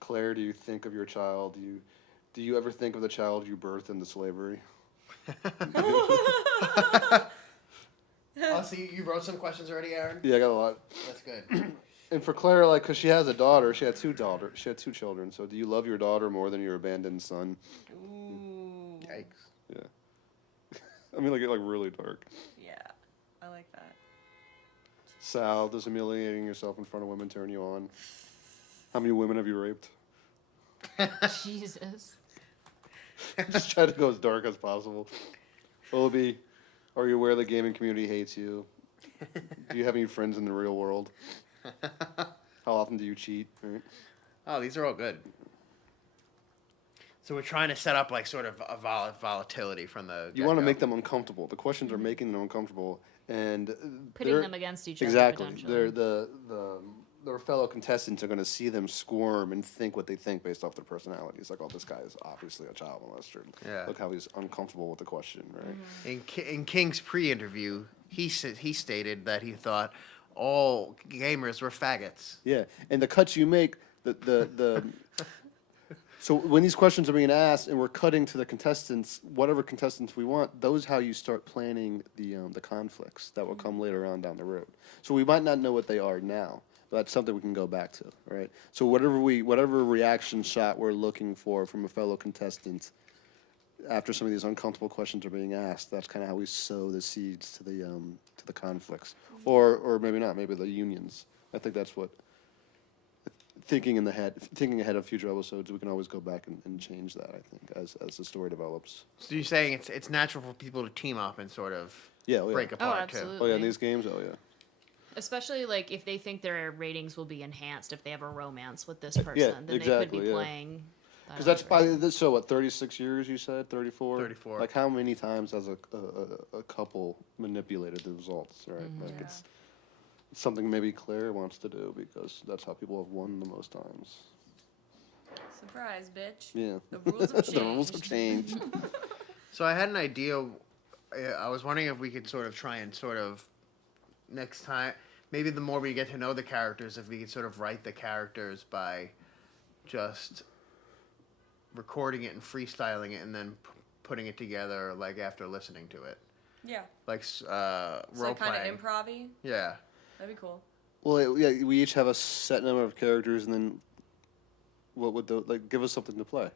Claire, do you think of your child? Do you ever think of the child you birthed into slavery? Oh, so you wrote some questions already, Aaron? Yeah, I got a lot. That's good. And for Claire, like, because she has a daughter, she had two children. So, do you love your daughter more than your abandoned son? Ooh. Yikes. Yeah. I mean, like really dark. Yeah. I like that. Sal, does humiliating yourself in front of women turn you on? How many women have you raped? Jesus. Just try to go as dark as possible. Will it be, are you aware the gaming community hates you? Do you have any friends in the real world? How often do you cheat? Right? Oh, these are all good. So we're trying to set up like sort of a volatility from the. You want to get-go. make them uncomfortable. The questions are making them uncomfortable, and Putting they're- them against each other. exactly. Potentially. They're their fellow contestants are going to see them squirm and think what they think based off their personalities. Like, oh, this guy is obviously a child molester. Yeah. Look how he's uncomfortable with the question, right? In King's pre-interview, he stated that he thought all gamers were faggots. Yeah, and the cuts you make, the so when these questions are being asked and we're cutting to the contestants, whatever contestants we want, those how you start planning the conflicts that will come later on down the road. So we might not know what they are now, but that's something we can go back to, right? So whatever reaction shot we're looking for from a fellow contestant after some of these uncomfortable questions are being asked, that's kind of how we sow the seeds to the conflicts, or maybe not, maybe the unions. I think that's what. Thinking ahead of future episodes, we can always go back and change that. I think as the story develops. So you're saying it's natural for people to team up and sort of Yeah, oh, yeah. break apart too. absolutely. Oh yeah, in these games, oh yeah. Especially like if they think their ratings will be enhanced if they have a romance with this person, then they could exactly, be yeah. playing. Because that's probably this. So what? 36 years? You said 34. 34. Like how many times has a couple manipulated the results? Right. Like Yeah. it's something maybe Claire wants to do because that's how people have won the most times. Surprise, bitch. Yeah. The rules have The rules have changed. changed. So I had an idea. I was wondering if we could sort of try and sort of next time, maybe the more we get to know the characters, if we could sort of write the characters by just recording it and freestyling it and then putting it together like after listening to it, Yeah. like So role kind playing. of improv-y. Yeah. That'd be cool. Well, yeah, we each have a set number of characters, and then what would give us something to play?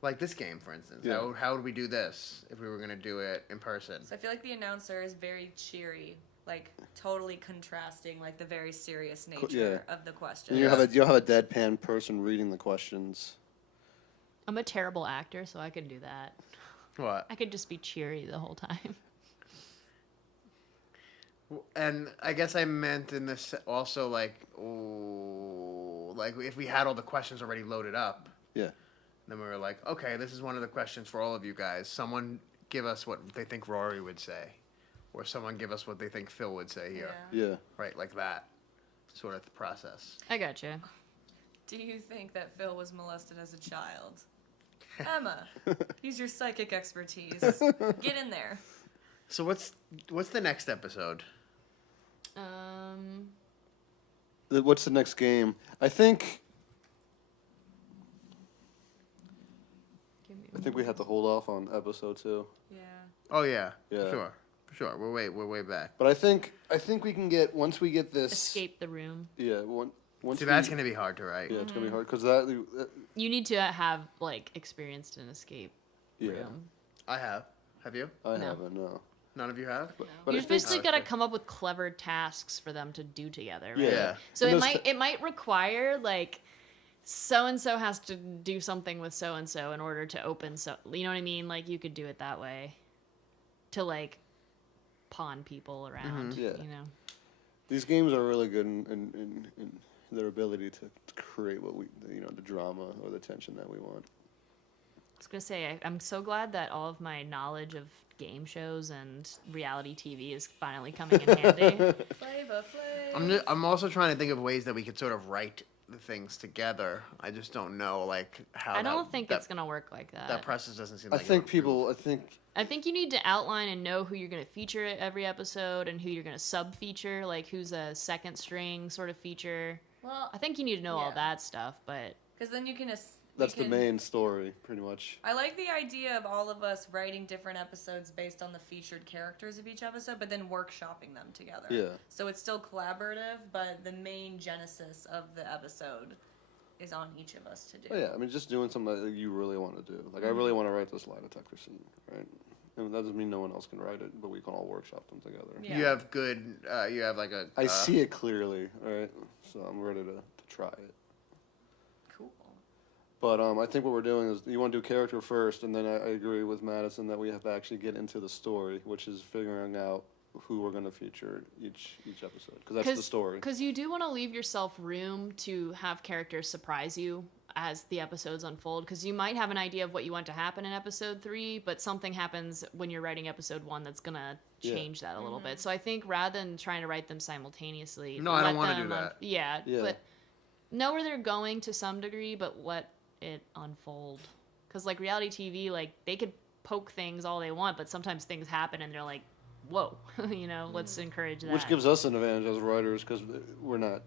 Like this game, for instance. Yeah. How would we do this if we were going to do it in person? So I feel like the announcer is very cheery, like totally contrasting like the very serious nature of the question. And you'll have a deadpan person reading the questions. I'm a terrible actor, so I could do that. What? I could just be cheery the whole time. And I guess I meant in this also like if we had all the questions already loaded up, Yeah. then we were like, okay, this is one of the questions for all of you guys. Someone give us what they think Rory would say, or someone give us what they think Phil would say here. Yeah. Right, like that sort of process. I gotcha. Do you think that Phil was molested as a child? Emma, use your psychic expertise. Get in there. So what's the next episode? What's the next game? I think we have to hold off on episode 2. Yeah. Oh yeah, Yeah. sure. We're way back. But I think we can get once we get this. Escape the room. Yeah. Once See, that's gonna be hard to write. Yeah, it's gonna be hard because that. You need to have like experienced an escape Yeah. room. I have. Have you? I No. haven't. No. None of you have? But You're I think- basically got to come up with clever tasks for them to do together, right? Yeah. So And it those might require like so and so has to do something with so and so in order to open so you know what I mean? Like you could do it that way to like pawn people around. Yeah. You know. These games are really good in their ability to create what the drama or the tension that we want. I was gonna say I'm so glad that all of my knowledge of game shows and reality TV is finally coming in handy. Flavor Flav. I'm also trying to think of ways that we could sort of write the things together. I just don't know like how. I don't think it's gonna work like that. That process doesn't seem. I like think it would people. I think you need to outline and know who you're going to feature at every episode and who you're going to sub-feature, like who's a second string sort of feature. Well, I think you need to know all Yeah. that stuff, but because then you can. That's the main story, pretty much. I like the idea of all of us writing different episodes based on the featured characters of each episode, but then workshopping them together. Yeah. So it's still collaborative, but the main genesis of the episode is on each of us to do. Oh yeah, I mean, just doing something that you really want to do. Like, I really want to write this lie detector scene, right? And that doesn't mean no one else can write it, but we can all workshop them together. Yeah. You have good. You have like a. I see it clearly, all right? So I'm ready to try it. Cool. But I think what we're doing is you want to do character first, and then I agree with Madison that we have to actually get into the story, which is figuring out who we're going to feature each episode, because that's the story. Because you do want to leave yourself room to have characters surprise you as the episodes unfold, because you might have an idea of what you want to happen in episode 3, but something happens when you're writing episode 1 that's going to change that a little bit. So I think rather than trying to write them simultaneously... No, I don't let want to them do that. Yeah, Yeah. but know where they're going to some degree, but let it unfold. Because, like, reality TV, like, they could poke things all they want, but sometimes things happen and they're like, whoa, you know, let's encourage that. Which gives us an advantage as writers, because we're not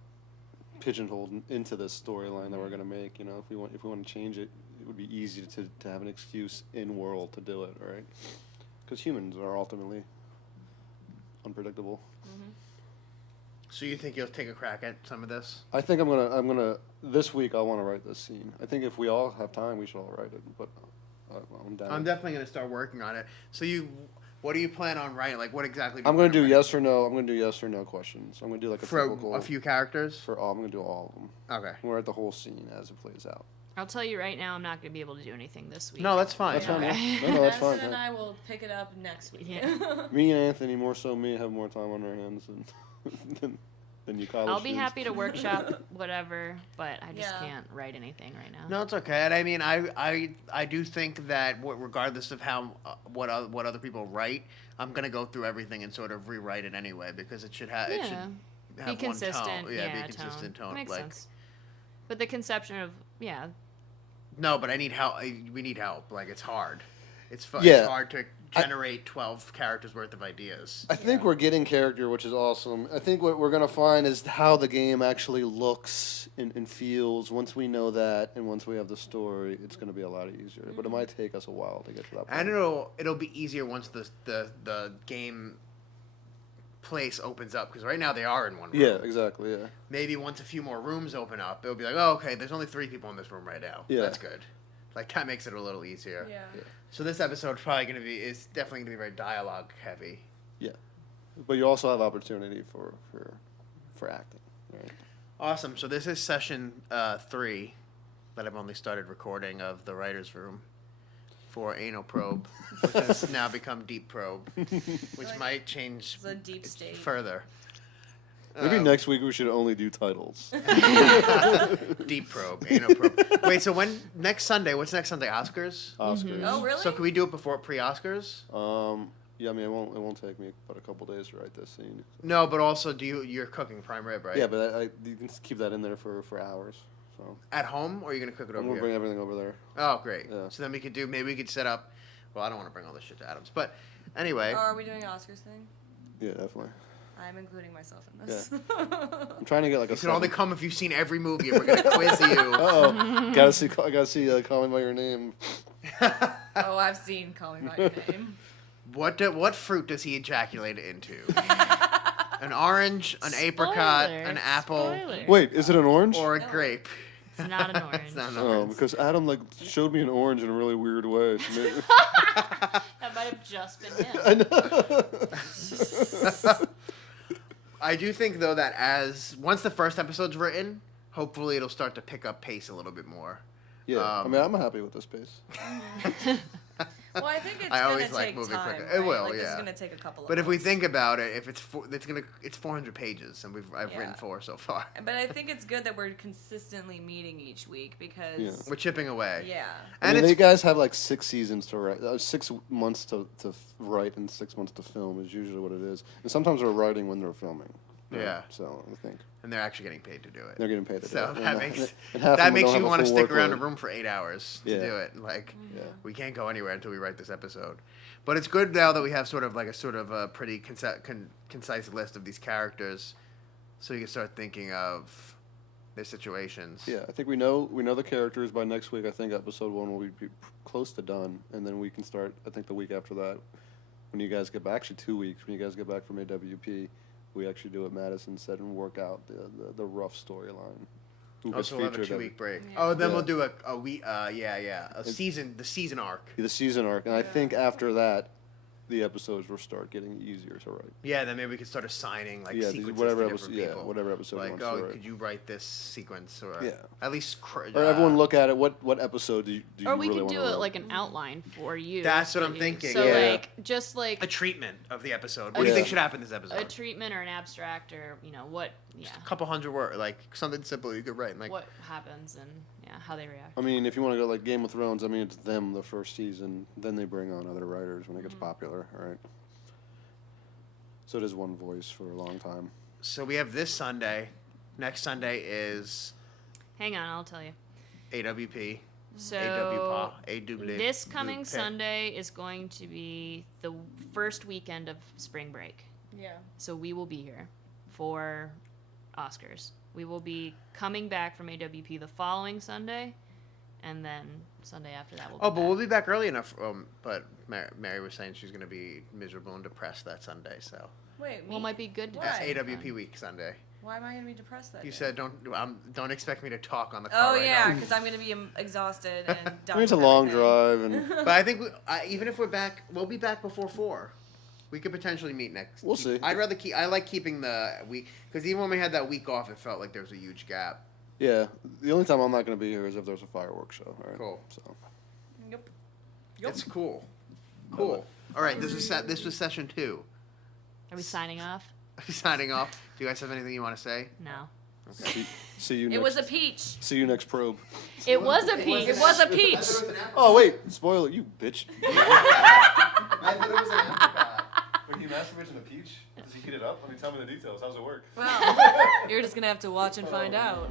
pigeonholed into this storyline that we're going to make. You know, if we want to change it, it would be easy to have an excuse in world to do it, right? Because humans are ultimately unpredictable. So you think you'll take a crack at some of this? I think I'm gonna this week I want to write this scene. I think if we all have time, we should all write it. But I'm down. I'm definitely going to start working on it. So what do you plan on writing? Like, what exactly? I'm gonna do write? yes or no. I'm gonna do yes or no questions. I'm gonna do like a For typical a few characters? for all. I'm gonna do all of them. Okay. I'm gonna write the whole scene as it plays out. I'll tell you right now, I'm not going to be able to do anything this week. No, that's fine. That's fine. Okay. Yeah. No, that's fine. Madison and yeah. I will pick it up next week. Yeah. Me and Anthony, more so me, have more time on our hands than you college I'll be students. happy to workshop whatever, but I just Yeah. can't write anything right now. No, it's okay. And I mean, I do think that regardless of how what other people write, I'm gonna go through everything and sort of rewrite it anyway, because it should have Yeah. it should have Be consistent. one tone. Yeah, be a consistent tone. Makes like sense. But the conception of, yeah, no, but I need help. We need help. Like, it's hard. It's Yeah. hard to generate 12 characters worth of ideas. I think we're getting character, which is awesome. I think what we're going to find is how the game actually looks and feels. Once we know that and once we have the story, it's going to be a lot easier. But it might take us a while to get to that point. And it'll be easier once the game place opens up, because right now they are in one room. Yeah, exactly, yeah. Maybe once a few more rooms open up, it'll be like, oh, okay, there's only 3 people in this room right now. Yeah. That's good. Like, that makes it a little easier. Yeah. So this episode's probably is definitely gonna be very dialogue heavy. Yeah. But you also have opportunity for acting, right? Awesome. So this is session 3 that I've only started recording of the writer's room for Anal Probe, which has now become Deep Probe, which Like, might change It's a deep state. further. Maybe next week we should only do titles. Deep Probe, Anal Probe. Wait, so next Sunday, what's next Sunday? Oscars? Oscars. Oh, really? So can we do it before pre-Oscars? Yeah, I mean, it won't take me but a couple days to write this scene. No, but also you're cooking prime rib, right? Yeah, but you can keep that in there for hours. So At home, or are you gonna cook it I'm over gonna here? bring everything over there. Oh, great. Yeah. So then maybe we could set up. Well, I don't want to bring all this shit to Adams, but anyway. Oh, are we doing Oscars thing? Yeah, definitely. I'm including myself in this. I'm trying to get like a. You can only come if you've seen every movie, and we're gonna quiz you. Oh, gotta see Call Me by Your Name. Oh, I've seen Call Me by Your Name. What fruit does he ejaculate into? An orange, an apricot, Spoiler, an apple, spoiler. Wait, is it an orange? or a No. grape? It's not an orange. It's not an Oh, orange. because Adam like showed me an orange in a really weird way. So maybe- That might have just been him. I know. I do think though that once the first episode's written, hopefully it'll start to pick up pace a little bit more. Yeah, I mean, I'm happy with this pace. Well, I think it's I gonna always like take moving time. quicker. Right? It will, Like, This yeah. is gonna take a couple of But if we months. think about it, if it's 400 pages, and I've written Yeah. 4 so far. But I think it's good that we're consistently meeting each week because. Yeah. We're chipping away. Yeah. I And mean, it's they guys have like 6 seasons to write, 6 months to write, and 6 months to film is usually what it is. And sometimes they're writing when they're filming. right? Yeah. So I think and they're actually getting paid to do it. they're getting paid to do So it. that And makes and half of them don't you have a want to full stick around a workload. room for 8 hours to Yeah. do it. Like Yeah. we can't go anywhere until we write this episode. But it's good now that we have sort of a pretty concise list of these characters, so you can start thinking of their situations. Yeah, I think we know the characters by next week. I think episode 1 will be close to done, and then we can start. I think the week after that, when you guys get back, actually 2 weeks, when you guys get back from AWP, we actually do what Madison said and work out the rough storyline. Who gets Also, we'll have a featured 2-week break. Yeah. Oh, then Yeah. we'll do a week. The season arc. the season arc, and I think after that, the episodes will start getting easier to write. Yeah, then maybe we could start assigning like Yeah, sequences whatever to episode, different people. whatever episode you Like, want oh, to write. could you write this sequence or Yeah. at least Or everyone look at it. What episode do you Or we really can want do to it write? like an outline for you. That's what so I'm you- thinking, So yeah. like just like a treatment of the episode. A What do you Yeah. think should happen in this a episode? treatment or an abstract or what A couple hundred words, like something simple you could write. Like, what happens and how they react. I mean, if you want to go like Game of Thrones, I mean, it's them the first season. Then they bring on other writers when it gets popular, right? So it is one voice for a long time. so we have this Sunday. Next Sunday is Hang on, I'll tell you. AWP. So AWP. this coming Sunday is going to be the first weekend of spring break. Yeah. So we will be here for Oscars. We will be coming back from AWP the following Sunday, and then Sunday after that we'll be Oh, but back. we'll be back early enough. But Mary was saying she's going to be miserable and depressed that Sunday. So Wait. Well, it might be good to Why? that's have some AWP fun. week Sunday. Why am I gonna be depressed that You day? said don't expect me to talk on the car. Oh right yeah, now. because I'm gonna be exhausted and I done. mean, it's a with long everything. drive, and But I think even if we're back, we'll be back before 4. We could potentially meet next. We'll see. I'd rather keep. I like keeping the week because even when we had that week off, it felt like there was a huge gap. yeah, the only time I'm not going to be here is if there's a fireworks show. Right? Cool. So Yep. It's cool. Cool. All right. This was session 2. Are we signing off? Signing off. Do you guys have anything you want to say? No. see you. It Next, was a peach. See you next probe. It was a peach. It was a peach. Oh wait, spoiler, you bitch. I thought it was an apricot. When he masturbates in a peach, does he heat it up? Let me tell me the details. How's it work? Well, you're just gonna have to watch and find out.